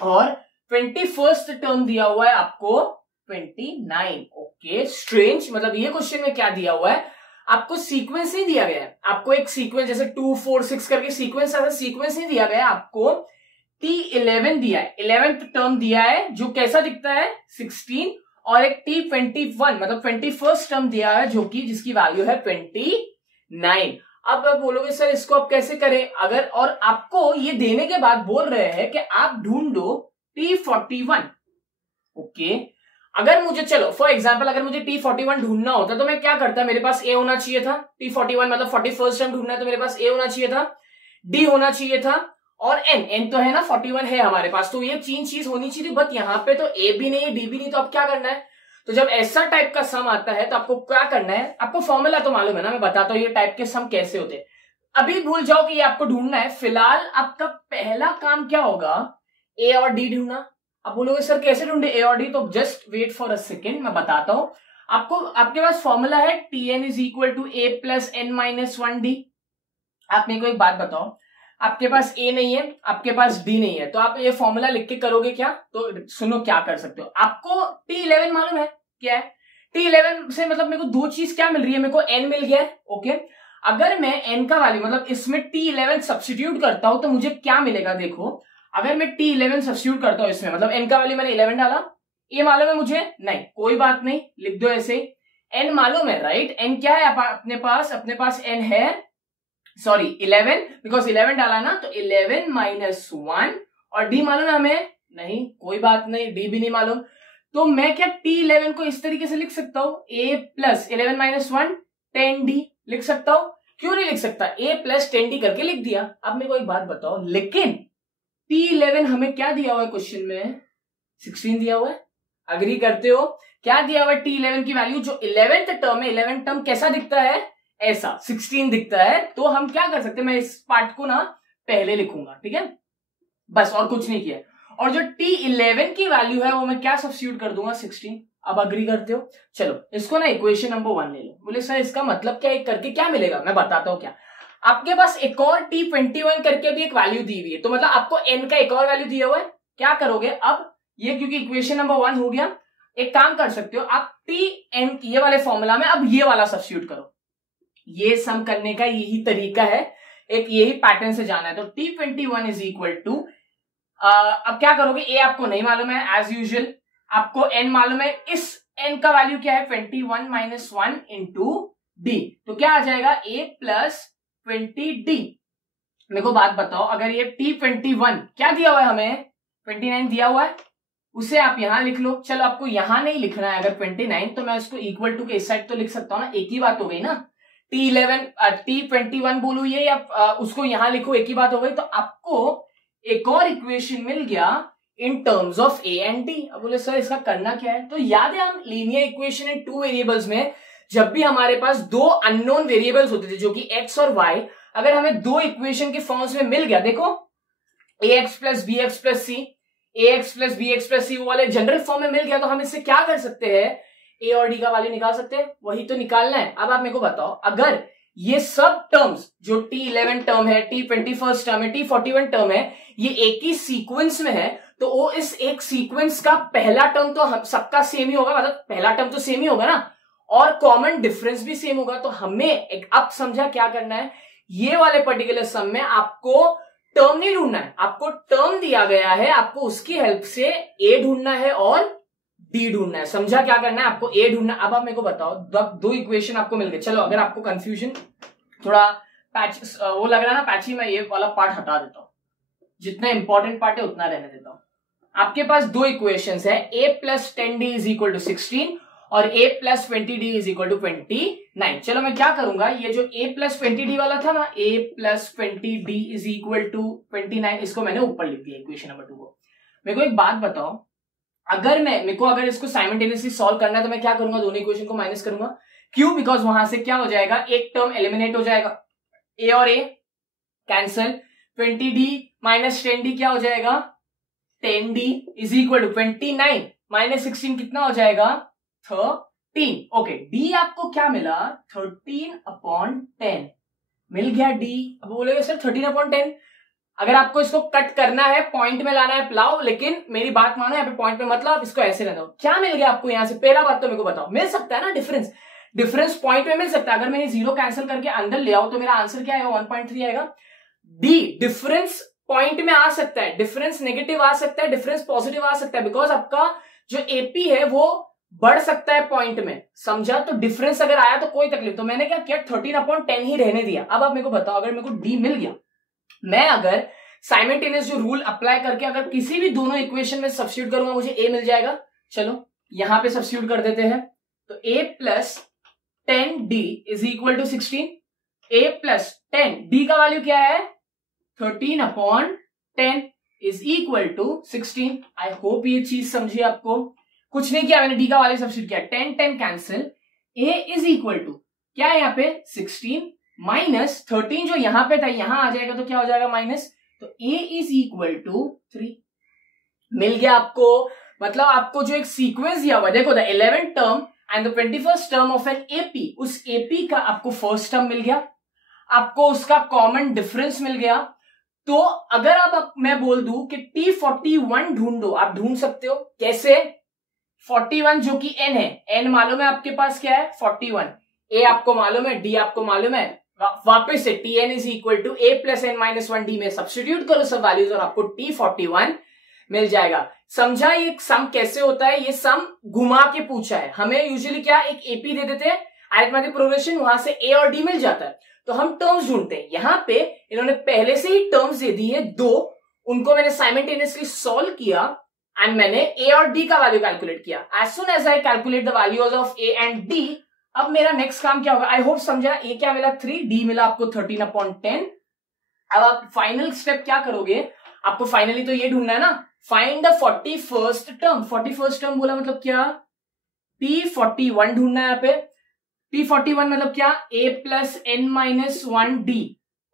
और 21st टर्म दिया हुआ है आपको 29। ओके, स्ट्रेंज, मतलब ये क्वेश्चन में क्या दिया हुआ है, आपको सीक्वेंस नहीं दिया गया है। आपको एक सीक्वेंस जैसे 2 4 6 करके सीक्वेंस नहीं दिया गया है, आपको T11 दिया है, 11th टर्म दिया है जो कैसा दिखता है 16, और एक T21 मतलब 21st टर्म दिया है जो कि जिसकी वैल्यू है 29। अब आप बोलोगे सर इसको आप कैसे करें, अगर, और आपको ये देने के बाद बोल रहे हैं कि आप ढूंढो T41। ओके, अगर मुझे, चलो फॉर एग्जांपल अगर मुझे T41 ढूंढना होता तो मैं क्या करता, मेरे पास A होना चाहिए था। T41 मतलब 41st टर्म ढूंढना है तो मेरे पास A होना चाहिए था, D होना चाहिए था और n तो है ना, 41 है हमारे पास, तो ये 3 चीज होनी चाहिए थी। बट यहाँ पे तो A भी नहीं है, D भी नहीं, तो अब क्या करना है। तो जब ऐसा टाइप का सम आता है तो आपको क्या करना है, आपको फॉर्मूला तो मालूम है ना, मैं बताता हूँ ये टाइप के सम कैसे होते हैं। अभी भूल जाओ कि ये आपको ढूंढना है। फिलहाल आपका पहला काम क्या होगा, A और D ढूंढना। अब बोलोगे सर कैसे ढूंढे A और D, तो just wait for a second, मैं बताता हूं आपको। आपके पास फॉर्मूला है Tn is equal to A plus n minus 1D। आप मेरे को एक बात बताओ, आपके पास A नहीं है, आपके पास D नहीं है, तो आप ये फॉर्मूला लिख के करोगे क्या। तो सुनो क्या कर सकते हो, आपको T11 मालूम है क्या है। T11 से मतलब मेरे को दो चीज क्या मिल रही है, मेरे को n मिल गया है। ओके, अगर मैं n का वैल्यू मतलब इसमें T11 सब्स्टिट्यूट करता हूं तो मुझे क्या मिलेगा, देखो अगर मैं T11 सब्स्टिट्यूट करता हूं इसमें, मतलब n का वैल्यू मैंने 11 डाला, ये मालूम है मुझे नहीं, कोई बात नहीं, लिख दो ऐसे ही। n मालूम है, राइट, n क्या है अपने पास n है, सॉरी 11, बिकॉज 11 डाला ना, तो 11 माइनस 1, और d मालूम है हमें नहीं, कोई बात नहीं, d भी नहीं मालूम। तो मैं क्या T11 को इस तरीके से लिख सकता हूं, a प्लस 11 माइनस 1 10D लिख सकता हूं। क्यों नहीं लिख सकता? a प्लस 10d करके लिख दिया। अब मेरे को एक बात बताओ, लेकिन T11 हमें क्या दिया हुआ है क्वेश्चन में? 16 दिया हुआ है। अग्री करते हो? क्या दिया हुआ है T11 की वैल्यू? जो 11th टर्म है, 11th टर्म कैसा दिखता है? ऐसा 16 दिखता है। तो हम क्या कर सकते हैं, मैं इस पार्ट को ना पहले लिखूंगा, ठीक है, बस, और कुछ नहीं किया। और जो T11 की वैल्यू है वो मैं क्या सब्स्टिट्यूट कर दूंगा? 16। अब अग्री करते हो? चलो इसको ना इक्वेशन नंबर 1 ले लो। बोले सर इसका मतलब क्या है, करके क्या मिलेगा? मैं बताता हूं क्या। आपके पास एक और T21 करके भी एक वैल्यू दी हुई है, तो मतलब आपको n का एक और वैल्यू दिया हुआ है। क्या करोगे अब? ये क्योंकि इक्वेशन नंबर 1 हो गया, एक काम कर सकते हो आप, Tn ये वाले फॉर्मूला में अब ये वाला सब्स्टिट्यूट करो। ये सम करने का यही तरीका है, एक यही पैटर्न से जाना है। तो T21 इज इक्वल टू, अब क्या करोगे? a आपको नहीं मालूम है एज यूजुअल, आपको n मालूम है। इस n का वैल्यू क्या है? 21 माइनस 1 इंटू डी। तो क्या आ जाएगा? a plus 20d। मेरे को बात बताओ, अगर ये T21 क्या दिया हुआ है हमें? 29 दिया हुआ है, उसे आप यहां लिख लो। चलो आपको यहां नहीं लिखना है अगर 29, तो मैं उसको इक्वल टू के इस साइड तो लिख सकता हूं ना, एक ही बात हो गई ना। T21 बोलू ये या उसको यहां लिखो, एक ही बात हो गई। तो आपको एक और इक्वेशन मिल गया in terms of a and d। अब बोले सर इसका करना क्या है? तो याद है हम लीनियर इक्वेशन इन 2 वेरिएबल्स में जब भी हमारे पास 2 अननोन वेरिएबल्स होते थे जो कि x और y, अगर हमें 2 इक्वेशन के फॉर्म्स में मिल गया, देखो ax plus b x plus c, ax plus b x plus c, वो वाले जनरल फॉर्म में मिल गया, तो हम इससे क्या कर सकते हैं? a और d का वैल्यू निकाल सकते हैं। वही तो निकालना है। अब आप मेरे को बताओ, अगर ये सब टर्म्स जो T11 टर्म है, T21 टर्म है, T41 टर्म है, ये एक ही सीक्वेंस में है, तो वो इस एक सीक्वेंस का पहला टर्म तो हम सबका सेम ही होगा, मतलब पहला टर्म तो सेम ही होगा ना, और कॉमन डिफरेंस भी सेम होगा। तो हमें एक, अब समझा क्या करना है, ये वाले पर्टिकुलर सम में आपको टर्म नहीं ढूंढना है, आपको टर्म दिया गया है, आपको उसकी हेल्प से a ढूंढना है और d ढूंढना है। समझा क्या करना है? आपको a ढूंढना है। अब आप मेरे को बताओ, 2 इक्वेशन आपको मिल गए। चलो अगर आपको कंफ्यूजन थोड़ा पैच वो लग रहा है ना पैची, मैं ये वाला पार्ट हटा देता हूं, जितना इंपॉर्टेंट पार्ट है उतना रहने देता हूं। आपके पास 2 इक्वेशंस है, a plus 10d is equal to 16 और a plus 20d is equal to 29। चलो मैं क्या करूंगा, ये जो a प्लस 20d वाला था ना, a plus 20d is equal to 29, इसको मैंने ऊपर लिख दिया इक्वेशन नंबर 2 को। मेरे को एक बात बताओ, अगर मेरे को अगर इसको साइमल्टेनियसली सॉल्व करना है तो मैं क्या करूंगा? दोनों इक्वेशन को माइनस करूंगा। क्यों? बिकॉज वहां से क्या हो जाएगा, एक टर्म एलिमिनेट हो जाएगा, a और a cancel, 20d minus 10d क्या हो जाएगा? 10d is equal to 29 minus 16 कितना हो जाएगा? 13। ओके, d आपको क्या मिला? 13/10 मिल गया d। अब बोलेगा सर 13/10, अगर आपको इसको कट करना है, पॉइंट में लाना है, लाओ, लेकिन मेरी बात मानो, यहाँ पे पॉइंट में मत लाओ, इसको ऐसे रहने दो। क्या मिल गया आपको यहां से? पहला बात तो मेरे को बताओ, मिल सकता है ना डिफरेंस पॉइंट में मिल सकता है। अगर मैंने 0 कैंसिल करके अंदर ले आओ तो मेरा आंसर क्या आएगा? 1.3 आएगा। डी डिफरेंस पॉइंट में आ सकता है, डिफरेंस नेगेटिव आ सकता है, डिफरेंस पॉजिटिव आ सकता है, बिकॉज आपका जो एपी है वो बढ़ सकता है पॉइंट में। समझा? तो डिफरेंस अगर आया तो कोई तकलीफ। तो मैंने क्या किया? 13/10 ही रहने दिया। अब आप मेरे को बताओ, अगर मेरे को डी मिल गया, मैं अगर साइमल्टेनियस जो रूल अप्लाई करके अगर किसी भी दोनों इक्वेशन में सब्स्टिट्यूट करूंगा, मुझे a मिल जाएगा। चलो यहां पे सब्स्टिट्यूट कर देते हैं, तो a plus 10d is equal to 16। a plus 10d का वैल्यू क्या है? 13/10 is equal to 16। I hope ये चीज समझिए आपको। कुछ नहीं किया मैंने, d का वैल्यू सब्स्टिट्यूट किया, 10 cancel, a is equal to क्या है यहाँ पे? 16 माइनस 13 जो यहां पे था यहां आ जाएगा, तो क्या हो जाएगा? माइनस, तो a इज इक्वल टू 3 मिल गया आपको। मतलब आपको जो एक सीक्वेंस दिया हुआ है, देखो the 11th term and the 21st term of an AP, उस एपी का आपको फर्स्ट टर्म मिल गया, आपको उसका कॉमन डिफरेंस मिल गया। तो अगर आप मैं बोल दूं कि T41 ढूंढो, आप ढूंढ सकते हो। कैसे? 41 जो कि n है, n मालूम है आपके पास क्या है? 41, a आपको मालूम है, d आपको मालूम है। वापस से Tn is equal to a plus n minus 1d में सब्स्टिट्यूट करो सब वैल्यूज और आपको T41 मिल जाएगा। समझा ये सम कैसे होता है? ये सम घुमा के पूछा है। हमें यूजुअली क्या, एक एपी दे देते हैं, अरिथमेटिक प्रोग्रेशन, वहां से a और d मिल जाता है, तो हम टर्म्स ढूंढते हैं। यहां पे इन्होंने पहले से ही टर्म्स दे दी है 2, उनको मैंने साइमल्टेनियसली सॉल्व किया एंड मैंने a और d का वैल्यू कैलकुलेट किया। As soon as I calculate the values of a and d, अब मेरा नेक्स्ट काम क्या होगा, आई होप समझा। ए क्या मिला 3, डी मिला आपको 13/10। अब आप फाइनल स्टेप क्या करोगे, आपको फाइनली तो ये ढूंढना है ना, find the 41st term. 41st term बोला मतलब क्या, P41 ढूंढना है यहाँ पे। P41 मतलब क्या, A plus n minus 1D।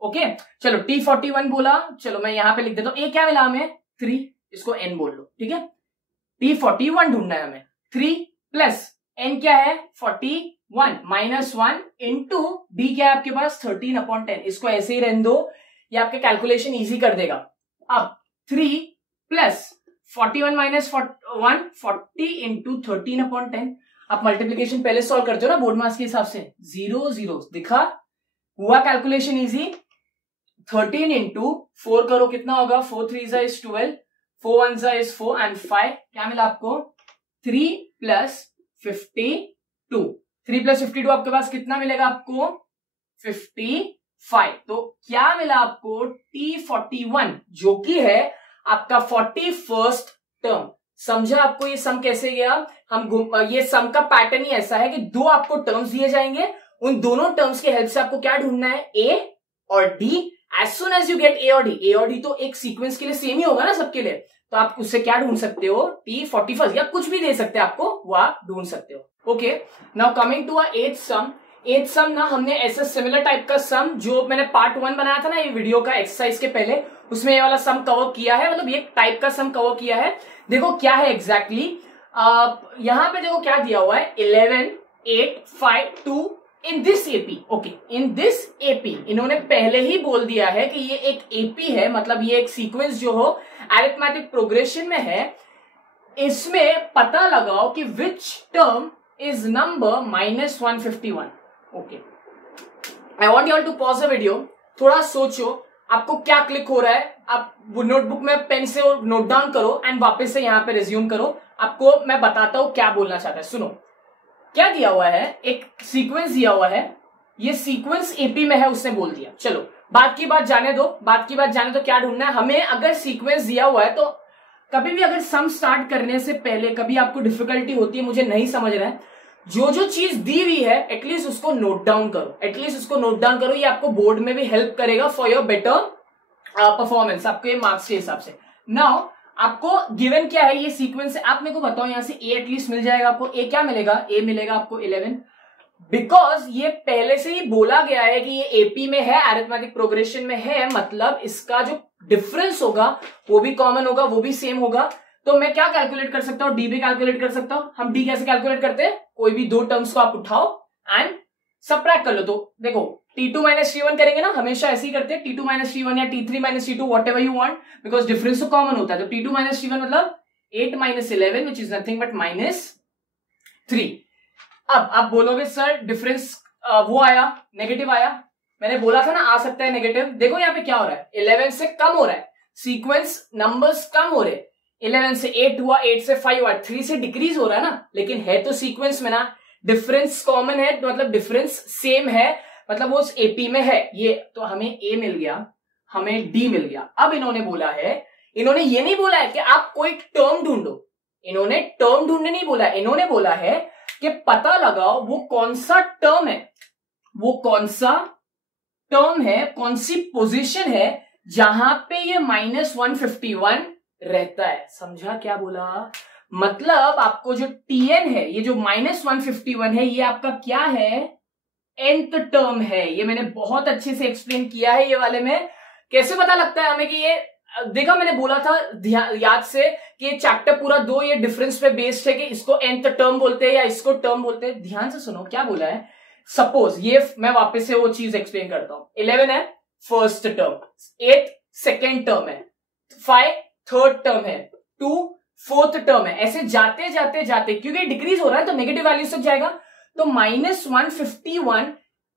Okay चलो T41 बोला, चलो मैं यहां पे लिख देता हूं। ए क्या मिला हमें 3, इसको n बोल लो, ठीक है। T41 ढूंढना है हमें, 3 प्लस n क्या है 41 माइनस 1 इंटू डी क्या है आपके पास 13/10। इसको ऐसे ही रहने दो, ये आपके कैलकुलेशन इजी कर देगा। अब 3 प्लस 41 माइनस 1 40 इंटू 13/10। आप मल्टीप्लीकेशन पहले सॉल्व करते हो ना बोर्ड मार्क्स के हिसाब से, 0 0 दिखा, हुआ कैलकुलेशन इजी। 13 इंटू 4 करो, कितना होगा, 4 3 इज 12, 4 1 इज 4 एंड 5 क्या मिला आपको 3 प्लस 52। 3 प्लस 52 आपके पास कितना मिलेगा आपको 55। तो क्या मिला आपको T41 जो कि है आपका 41st टर्म। समझा आपको ये सम कैसे गया, ये सम का पैटर्न ही ऐसा है कि दो आपको टर्म्स दिए जाएंगे, उन दोनों टर्म्स की हेल्प से आपको क्या ढूंढना है, ए और D. As soon as you get A और डी तो एक सीक्वेंस के लिए सेम ही होगा ना सबके लिए, तो आप उससे क्या ढूंढ सकते हो T41 या कुछ भी दे सकते हैं आपको, वो आप ढूंढ सकते हो। Okay now coming two th सम। एथ सम ना हमने ऐसा सिमिलर टाइप का सम जो मैंने पार्ट 1 बनाया था ना ये वीडियो का एक्सरसाइज के पहले, उसमें ये वाला सम कवर किया है, मतलब ये टाइप का सम कवर किया है। देखो क्या है एग्जैक्टली यहां पे देखो क्या दिया हुआ है 11 8 5 2 in this AP. Okay in this AP इन्होंने पहले ही बोल दिया है कि ये एक एपी है, मतलब ये एक सीक्वेंस जो हो अरिथमेटिक प्रोग्रेशन में है। इसमें पता लगाओ कि which term is number -151। Okay I want you all to pause the video, थोड़ा सोचो आपको क्या क्लिक हो रहा है, आप नोटबुक में पेन से नोट डाउन करो एंड वापस से यहां पे रिज्यूम करो। आपको मैं बताता हूं क्या बोलना चाहता है। सुनो क्या दिया हुआ है, एक सीक्वेंस दिया हुआ है, ये सीक्वेंस एपी में है उसने बोल दिया। चलो बात की बात जाने दो, क्या ढूंढना है हमें। अगर सीक्वेंस दिया हुआ है तो कभी भी अगर सम स्टार्ट करने से पहले कभी आपको डिफिकल्टी होती है, मुझे नहीं समझ रहा है, जो चीज दी हुई है एटलीस्ट उसको नोट डाउन करो, ये आपको बोर्ड में भी हेल्प करेगा फॉर योर बेटर परफॉर्मेंस, आपके मार्क्स के हिसाब से। नाउ आपको गिवन क्या है, ये सीक्वेंस है, आप मेरे को बताओ यहां से ए एटलीस्ट मिल जाएगा आपको। ए क्या मिलेगा, ए मिलेगा आपको 11, बिकॉज ये पहले से ही बोला गया है कि ये एपी में है, अरिथमेटिक प्रोग्रेशन में है, मतलब इसका जो डिफरेंस होगा वो भी कॉमन होगा, वो भी सेम होगा। तो मैं क्या कैलकुलेट कर सकता हूं, डी भी कैलकुलेट कर सकता हूं। हम डी कैसे कैलकुलेट करते हैं, कोई भी दो टर्म्स को आप उठाओ एंड सबट्रैक्ट कर लो। तो देखो T2 माइनस T1 करेंगे ना, हमेशा ऐसे ही करते हैं, T2 माइनस T1 या T3 minus T2 what ever you want, because difference तो कॉमन होता है। तो T2 माइनस T1 मतलब 8 minus 11 which is nothing but -3। अब आप बोलोगे सर डिफरेंस वो आया, नेगेटिव आया, मैंने बोला था ना आ सकता है नेगेटिव। देखो यहाँ पे क्या हो रहा है, 11 से कम हो रहा है, सीक्वेंस नंबर्स कम हो रहे, 11 से 8 हुआ, 8 से 5 हुआ, 3 से डिक्रीज हो रहा है ना, लेकिन है तो सीक्वेंस में ना, डिफरेंस कॉमन है, मतलब डिफरेंस सेम है, मतलब वो उस एपी में है ये। तो हमें ए मिल गया, हमें डी मिल गया। अब इन्होंने बोला है, इन्होंने ये नहीं बोला है कि आप कोई टर्म ढूंढो, इन्होंने टर्म ढूंढने नहीं बोला, इन्होंने बोला है कि पता लगाओ वो कौन सा टर्म है, वो कौन सा टर्म है, कौन सी पोजीशन है जहां पे ये -151 रहता है। समझा क्या बोला, मतलब आपको जो Tn है, ये जो -151 है, ये आपका क्या है, nth टर्म है। ये मैंने बहुत अच्छे से एक्सप्लेन किया है ये वाले में। कैसे पता लगता है हमें कि ये, देखा मैंने बोला था याद से कि ये चैप्टर पूरा दो ये डिफरेंस पे बेस्ड है कि इसको nth टर्म बोलते हैं या इसको टर्म बोलते हैं। ध्यान से सुनो क्या बोला है। सपोज ये मैं वापस से वो चीज एक्सप्लेन करता हूं। 11 है फर्स्ट टर्म, 8 सेकेंड टर्म है, 5 थर्ड टर्म है, 2 फोर्थ टर्म है। ऐसे जाते जाते जाते, क्योंकि डिक्रीज हो रहा है तो नेगेटिव वैल्यू तक जाएगा। तो -151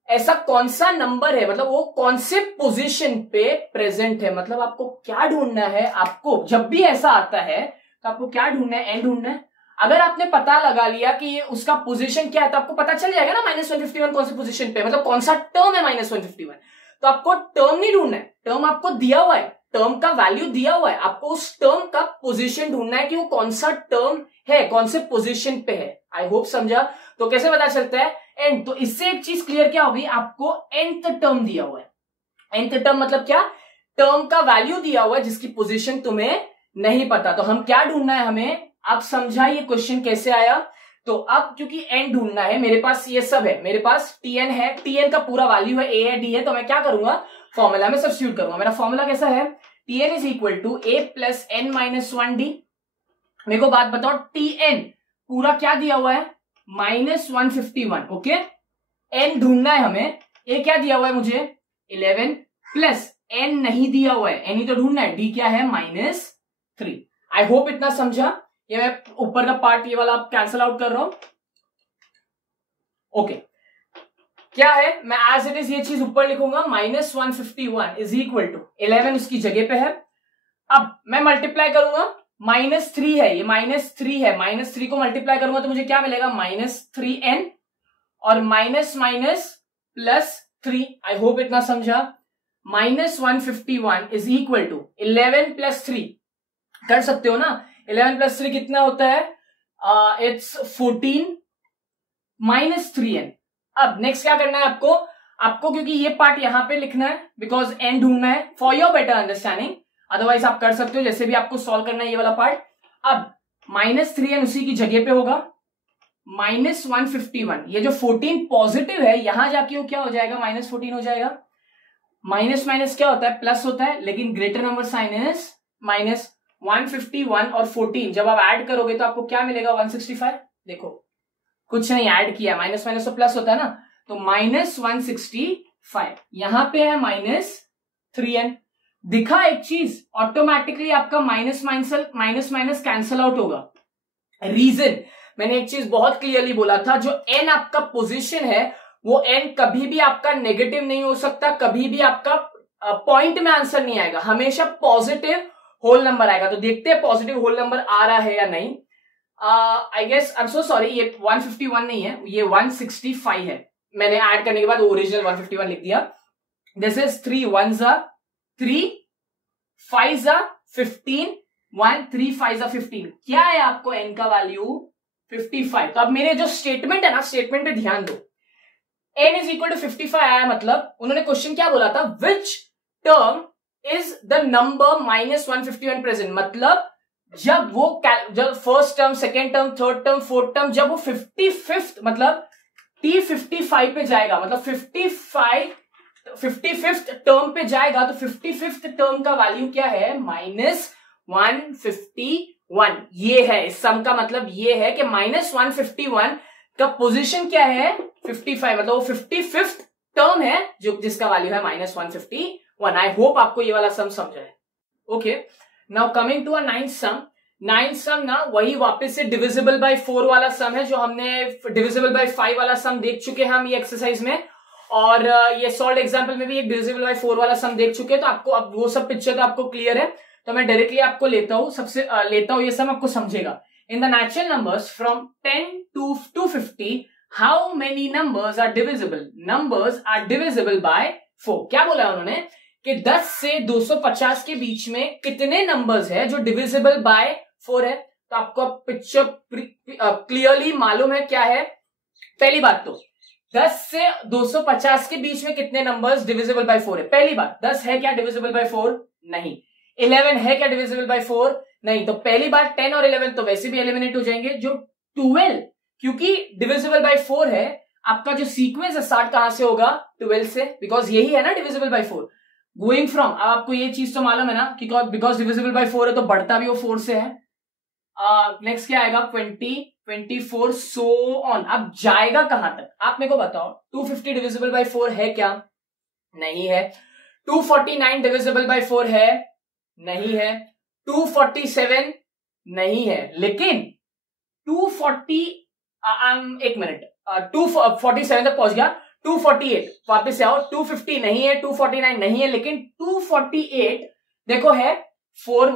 ऐसा कौन सा नंबर है, मतलब वो कौन से पोजीशन पे प्रेजेंट है। मतलब आपको क्या ढूंढना है, आपको जब भी ऐसा आता है तो आपको क्या ढूंढना है, एन ढूंढना है। अगर आपने पता लगा लिया कि ये उसका पोजीशन क्या है तो आपको पता चल जाएगा ना -151 कौन सी पोजीशन पे, मतलब कौन सा टर्म है -151। तो आपको टर्म नहीं ढूंढना है, टर्म आपको दिया हुआ है, टर्म का वैल्यू दिया हुआ है, आपको उस टर्म का पोजीशन ढूंढना है कि वो कौन सा टर्म है, कौन से पोजीशन पे है। आई होप समझा। तो कैसे पता चलता है, एंड, तो इससे एक चीज क्लियर क्या होगी, आपको nth टर्म दिया हुआ है। nth टर्म मतलब क्या, टर्म का वैल्यू दिया हुआ है जिसकी पोजीशन तुम्हें नहीं पता। तो हम क्या ढूंढना है हमें, आप समझाइए क्वेश्चन कैसे आया। तो अब क्योंकि n ढूंढना है, मेरे पास ये सब है, मेरे पास tn है, tn का पूरा वैल्यू है, a है, d है, तो मैं क्या करूंगा, फॉर्मूला में सब्स्टिट्यूट करूंगा। मेरा फॉर्मूला कैसा है, tn is equal to a plus n minus 1d। मेरे को बात बताओ, tn पूरा क्या दिया हुआ है, -151, ओके। n ढूंढना है हमें, a क्या दिया हुआ है मुझे 11 प्लस n नहीं दिया हुआ है, n ही तो ढूंढना है, d क्या है -3। आई होप इतना समझा। ये मैं ऊपर का पार्ट ये वाला कैंसल आउट कर रहा हूं, ओके। क्या है, मैं एज इट इज ये चीज ऊपर लिखूंगा, -151 इज इक्वल टू 11 उसकी जगह पे है। अब मैं मल्टीप्लाई करूंगा, -3 है, ये -3 है, -3 को मल्टीप्लाई करूंगा तो मुझे क्या मिलेगा, -3n और माइनस माइनस +3। आई होप इतना समझा। -151 इज इक्वल टू 11 + 3, कर सकते हो ना, 11 + 3 कितना होता है, इट्स 14 -3n। अब नेक्स्ट क्या करना है आपको क्योंकि ये पार्ट यहां पे लिखना है बिकॉज n ढूंढना है, for your better understanding, otherwise आप कर सकते हो जैसे भी आपको सॉल्व करना है ये वाला पार्ट। अब -3n उसी की जगह पे होगा, -151, ये जो 14 पॉजिटिव है यहां जाके वो क्या हो जाएगा, -14 हो जाएगा। माइनस माइनस क्या होता है, प्लस होता है, लेकिन greater number sign is minus. 151 और 14 जब आप ऐड करोगे तो आपको क्या मिलेगा, 165। देखो कुछ नहीं ऐड किया, माइनस माइनस तो प्लस होता है ना, तो -165 यहां पे है -3n। दिखा एक चीज, ऑटोमेटिकली आपका माइनस माइनस कैंसल आउट होगा। रीजन, मैंने एक चीज बहुत क्लियरली बोला था, जो n आपका पोजीशन है वो n कभी भी आपका नेगेटिव नहीं हो सकता, कभी भी आपका पॉइंट में आंसर नहीं आएगा, हमेशा पॉजिटिव होल नंबर आएगा। तो देखते हैं पॉजिटिव होल नंबर आ रहा है या नहीं। I guess, I am so sorry, ये 151 नहीं है, ये 165 है। मैंने ऐड करने के बाद ओरिजिनल 151 लिख दिया। This is 3 1s 3 5s 15 1 3 5s 15। क्या है आपको n का वैल्यू 55। तो अब मेरे जो स्टेटमेंट है ना, स्टेटमेंट पे ध्यान दो, n इज इक्वल टू 55 आया, मतलब उन्होंने क्वेश्चन क्या बोला था, विच term is the number -151 present. मतलब जब first term, second term, third term, fourth term, जब वो 55th मतलब t55 पे जाएगा, मतलब 55th टर्म पे जाएगा, तो 55th टर्म का वैल्यू क्या है, -151। ये है इस सम का मतलब, ये है कि -151 का पोजीशन क्या है, 55, मतलब वो 55th टर्म है जो जिसका वैल्यू है -151। आई होप आपको ये वाला सम समझ है। Okay, now coming to a ninth sum. Ninth sum ना वही वापस से डिविजिबल बाय 4 वाला सम है जो हमने डिविजिबल बाय 5 वाला सम देख चुके हैं हम ये एक्सरसाइज में, और ये सॉल्व एग्जाम्पल में भी एक डिविजिबल बाय 4 वाला सम देख चुके हैं। तो आपको अब वो सब पिक्चर तो आपको क्लियर है, तो मैं डायरेक्टली आपको लेता हूं ये सम आपको समझेगा। In the natural numbers from 10 to 250 how many numbers are divisible, numbers are divisible by 4। क्या बोला उन्होंने कि 10 से 250 के बीच में कितने नंबर्स है जो डिविजिबल बाय 4 है। तो आपको पिक्चर क्लियरली मालूम है क्या है। पहली बात तो 10 से 250 के बीच में कितने नंबर्स डिविजिबल बाय 4 है। पहली बात, 10 है क्या डिविजिबल बाय 4, नहीं। 11 है क्या डिविजिबल बाय 4, नहीं। तो पहली बात 10 और 11 तो वैसे भी एलिमिनेट हो जाएंगे। जो 12 क्योंकि डिविजिबल बाय 4 है, आपका जो सीक्वेंस है स्टार्ट कहां से होगा, 12 से, बिकॉज यही है ना डिविजिबल बाय 4। गोइंग फ्रॉम, अब आपको ये चीज तो मालूम है ना कि बिकॉज डिविजिबल बाय 4 है तो बढ़ता भी वो 4 से है। नेक्स्ट क्या आएगा, 20 24 सो ऑन। अब जाएगा कहां तक आप मेरे को बताओ। 250 डिविजिबल बाय 4 है क्या, नहीं है। 249 डिविजिबल बाय 4 है, नहीं है। 247 नहीं है, लेकिन 240 एक मिनट, 247 तक पहुंच गया। 248 वापस से आओ। 250 नहीं है, 249 नहीं है, लेकिन 248 देखो है। 4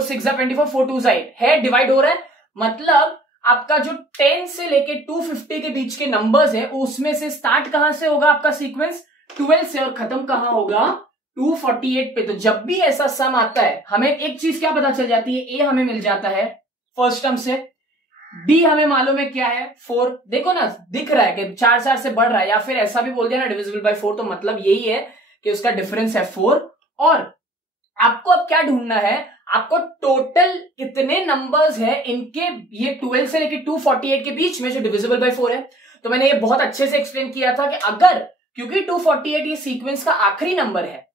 6 24 4 2 8 है, डिवाइड हो रहा है। मतलब आपका जो 10 से लेके 250 के बीच के नंबर्स है उसमें से स्टार्ट कहां से होगा आपका सीक्वेंस, 12 से, और खत्म कहां होगा 248 पे। तो जब भी ऐसा सम आता है हमें एक चीज क्या पता चल जाती है, ए हमें मिल जाता है फर्स्ट टर्म से, डी हमें मालूम है क्या है 4। देखो ना, दिख रहा है कि 4 से बढ़ रहा है, या फिर ऐसा भी बोल दिया ना डिविजिबल बाय 4, तो मतलब यही है कि उसका डिफरेंस है 4। और आपको अब क्या ढूंढना है, आपको टोटल कितने नंबर्स है इनके, ये 12 से लेकर 248 के बीच में जो डिविजिबल बाय 4 है। तो मैंने ये बहुत अच्छे से एक्सप्लेन किया था कि अगर, क्योंकि 248 ये सीक्वेंस का आखिरी नंबर है,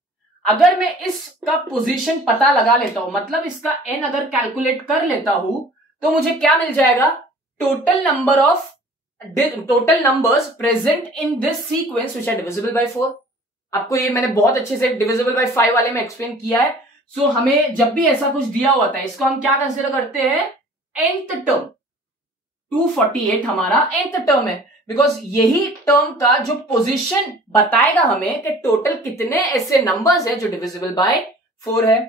अगर मैं इसका पोजीशन पता लगा लेता हूं, मतलब इसका n अगर कैलकुलेट कर लेता हूं, तो मुझे क्या मिल जाएगा, total numbers present in this sequence which are divisible by 4। आपको ये मैंने बहुत अच्छे से डिविजिबल बाय 5 वाले में एक्सप्लेन किया है। सो हमें जब भी ऐसा कुछ दिया होता है, इसको हम क्या कंसिडर करते हैं, nth टर्म। 248 हमारा nth टर्म है, बिकॉज यही टर्म का जो पोजीशन बताएगा हमें कि टोटल कितने ऐसे नंबर्स है जो डिविजिबल बाय 4 है।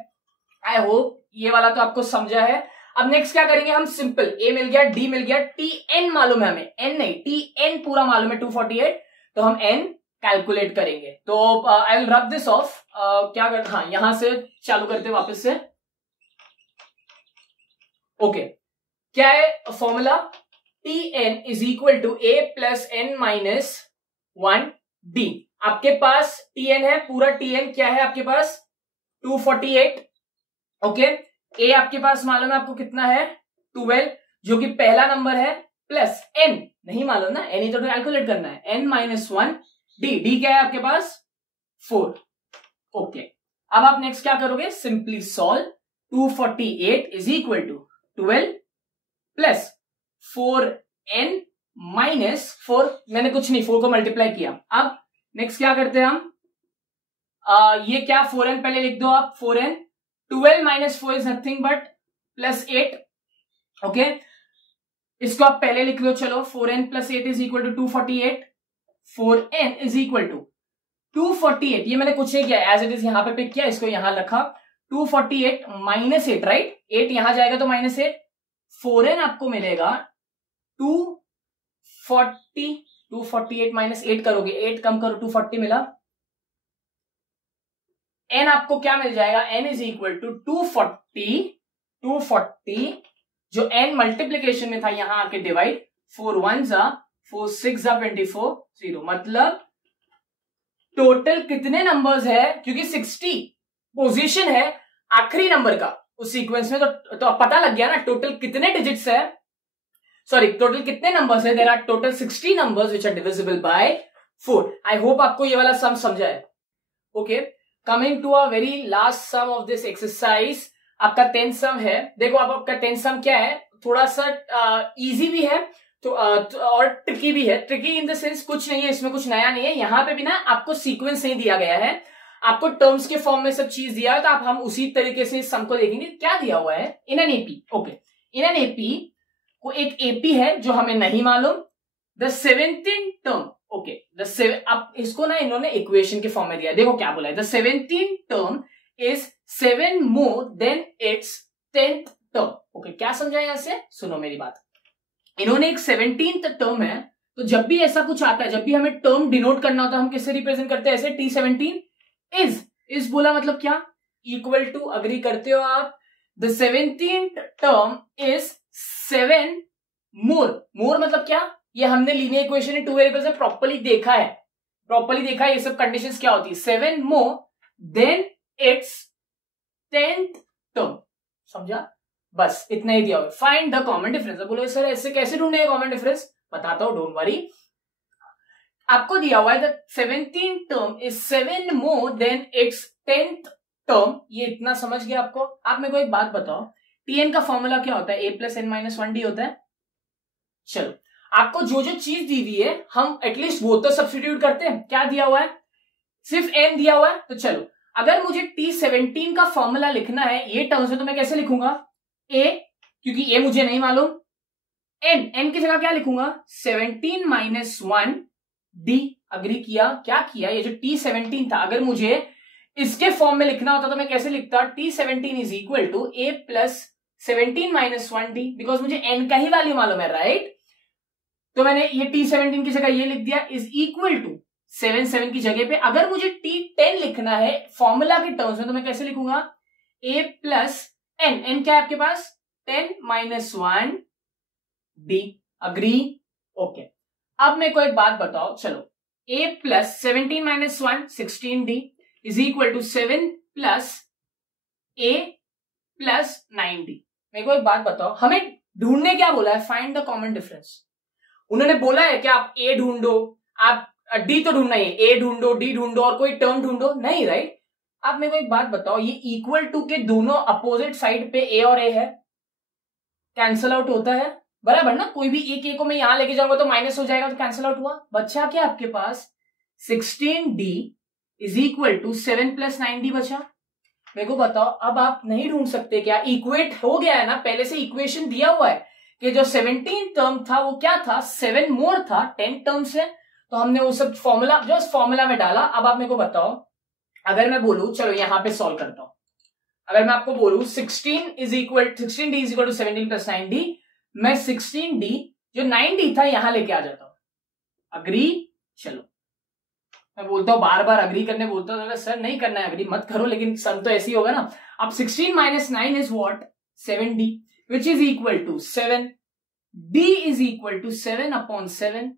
आई होप ये वाला तो आपको समझा है। अब नेक्स्ट क्या करेंगे हम, सिंपल, ए मिल गया, डी मिल गया, टी एन मालूम है हमें, एन नहीं, टी एन पूरा मालूम है 248, तो हम एन कैलकुलेट करेंगे। तो I will rub this of, क्या कर, हाँ यहां से चालू करते हैं वापस से। ओके, क्या है formula, T n is equal to A plus n minus 1 D. आपके पास टी एन है, पूरा टी एन क्या है आपके पास 248। ओके, ए आपके पास मालूम है आपको कितना है 12, जो कि पहला नंबर है, प्लस एन नहीं मालूम ना, एन ही तो कैलकुलेट करना है, एन माइनस 1 डी। डी क्या है आपके पास 4। ओके, अब आप नेक्स्ट क्या करोगे, simply solve. 248 is equal to 12 plus 4n minus 4, मैंने कुछ नहीं 4 को मल्टीप्लाई किया। अब नेक्स्ट क्या करते हैं हम, ये क्या 4n पहले लिख दो आप, 4n, 12 minus 4 is nothing but plus 8। Okay, इसको आप पहले लिख लो, चलो 4n plus 8 is equal to 248। 4n is equal to 248, ये मैंने कुछ नहीं किया, एज इट इज यहां पे पिक किया, इसको यहां रखा, 248 माइनस 8, राइट, 8 यहां जाएगा तो माइनस 8, 4n आपको मिलेगा 248 माइनस 8 करोगे, 8 कम करो, 240 मिला। n आपको क्या मिल जाएगा, n इज इक्वल टू 240, जो n मल्टीप्लीकेशन में था यहां आके डिवाइड, 4 1 जा 4 6 जा 24 0, मतलब टोटल कितने नंबर्स है, क्योंकि 60 पोजीशन है आखिरी नंबर का उस सीक्वेंस में, तो पता लग गया ना टोटल कितने डिजिट्स है, सॉरी टोटल कितने नंबर्स है, there are total 60 numbers which are divisible by 4। I hope आपको ये वाला सम समझा है। Okay, coming to a very last sum of this exercise, आपका 10th सम है। देखो अब आपका 10th सम क्या है, थोड़ा सा इजी भी है तो और ट्रिकी भी है। ट्रिकी इन द सेंस कुछ नहीं है इसमें, कुछ नया नहीं है, यहाँ पे भी ना आपको सीक्वेंस नहीं दिया गया है, आपको टर्म्स के फॉर्म में सब चीज दिया है, तो आप हम उसी तरीके से इस सम को देखेंगे। क्या दिया हुआ है, in an AP. Okay, in an AP को एक एपी है जो हमें नहीं मालूम, द 17th टर्म। ओके, अब इसको ना इन्होंने इक्वेशन के फॉर्म में दिया है, देखो क्या बोला है, the 17th term is 7 more than it's 10th term. Okay, क्या समझा यहां से, सुनो मेरी बात, इन्होंने एक 17th टर्म है, तो जब भी ऐसा कुछ आता है, जब भी हमें टर्म डिनोट करना होता है, हम किससे रिप्रेजेंट करते हैं, ऐसे T17 इज बोला मतलब क्या, इक्वल टू, अग्री करते हो आप, द 17th टर्म इज 7 मोर मतलब क्या, ये हमने लीनियर इक्वेशन इन 2 वेरिएबल्स में प्रॉपर्ली देखा है, ये सब कंडीशंस क्या होती है, 7 more than it's 10th term. समझा, बस इतना ही दिया हुआ। Find the common difference. अब बोलो सर ऐसे कैसे ढूंढेंगे कॉमन डिफरेंस, बताता हूं, डोंट वरी। आपको दिया हुआ है the 17th term is 7 more than it's 10th term, ये इतना समझ गया आपको। आप मेरे को एक बात बताओ, टीएन का फॉर्मूला क्या होता है, a plus n minus 1 D होता है। चलो, आपको जो जो चीज दी हुई है हम एटलीस्ट वो तो सब्स्टिट्यूट करते हैं। क्या दिया हुआ है, सिर्फ n दिया हुआ है, तो चलो अगर मुझे T17 का फॉर्मूला लिखना है ये टर्म्स में, तो मैं कैसे लिखूंगा, a, क्योंकि a मुझे नहीं मालूम, n की जगह क्या लिखूंगा, 17 माइनस 1 d। अग्री किया, क्या किया, ये जो T17 था, अगर मुझे इसके फॉर्म में लिखना होता तो मैं कैसे लिखता, T17 is equal to a plus 17 minus 1 d, because मुझे n का ही वैल्यू मालूम है, राइट। तो मैंने ये T17 की जगह ये लिख दिया, इज इक्वल टू 7 की जगह पे अगर मुझे T10 लिखना है फॉर्मूला के टर्म्स में, तो मैं कैसे लिखूंगा, a प्लस n क्या है आपके पास, 10 माइनस 1 डी। अग्री? ओके। अब मेरे को एक बात बताओ, चलो a plus 17 minus 1 16d is equal to 7 plus a plus 9d। मेरे को एक बात बताओ, हमें ढूंढने क्या बोला है? Find the common difference. उन्होंने बोला है कि आप a ढूंढो, आप d तो ढूंढना ही, a ढूंढो, d ढूंढो और कोई टर्म ढूंढो, नहीं, राइट? अब मेरे को एक बात बताओ, ये इक्वल टू के दोनों अपोजिट साइड पे a और a है, कैंसल आउट होता है बराबर ना? कोई भी एक a को मैं यहां लेके जाऊंगा तो माइनस हो जाएगा, तो कैंसल आउट हुआ। बचा क्या आपके पास? 16d is equal to 7 plus 9d बचा। मेरे को बताओ, अब आप नहीं ढूंढ सकते क्या? इक्वेट हो गया है ना, पहले से इक्वेशन दिया हुआ है कि जो 17 टर्म था वो क्या था? 7 मोर था 10 टर्म से, तो हमने वो सब फॉर्मूला जो फॉर्मूला में डाला। अब आप मेरे को बताओ, अगर मैं बोलूं, चलो यहां पे सॉल्व करता हूं, अगर मैं आपको बोलूं 16d is equal to 17 plus 9d, मैं 16d जो 9d था यहां लेके आ जाता हूं। अग्री? चलो मैं बोलता हूं, बार बार अग्री करने बोलता हूं, सर नहीं करना है अग्री, मत करो, लेकिन सम तो ऐसी होगा ना। अब 16 minus 9 is what? 7d which is equal to 7। d is equal to 7 upon 7,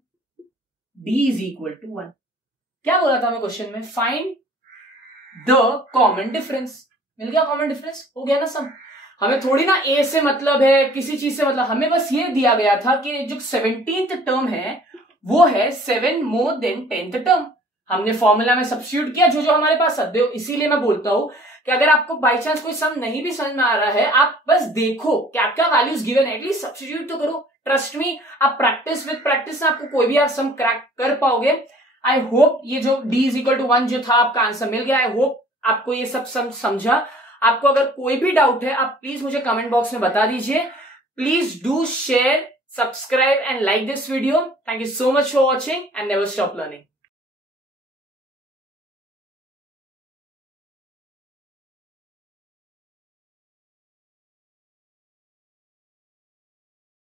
d is equal to 1। क्या बोला था मैं क्वेश्चन में? Find the common difference. मिल गया कॉमन डिफरेंस, हो गया ना सम। हमें थोड़ी ना a से मतलब है, किसी चीज से मतलब, हमें बस ये दिया गया था कि जो 17th टर्म है वो है 7 मोर देन 10th टर्म। हमने फॉर्मूला में सब्स्टिट्यूट किया जो जो हमारे पास है। इसीलिए मैं बोलता हूं कि अगर आपको बाई चांस कोई सम नहीं भी समझ में आ रहा है, आप बस देखो क्या क्या वैल्यूज गिवन है, एटलीस्ट सब्स्टिट्यूट तो करो। ट्रस्ट मी, आप प्रैक्टिस विद प्रैक्टिस आपको कोई भी आप सम क्रैक कर पाओगे। आई होप ये जो d इज इक्वल टू 1 जो था आपका आंसर मिल गया। आई होप आपको ये सब समझा। आपको अगर कोई भी डाउट है, आप प्लीज मुझे कमेंट बॉक्स में बता दीजिए। Please do share, subscribe and like this video. Thank you so much for watching and never stop learning.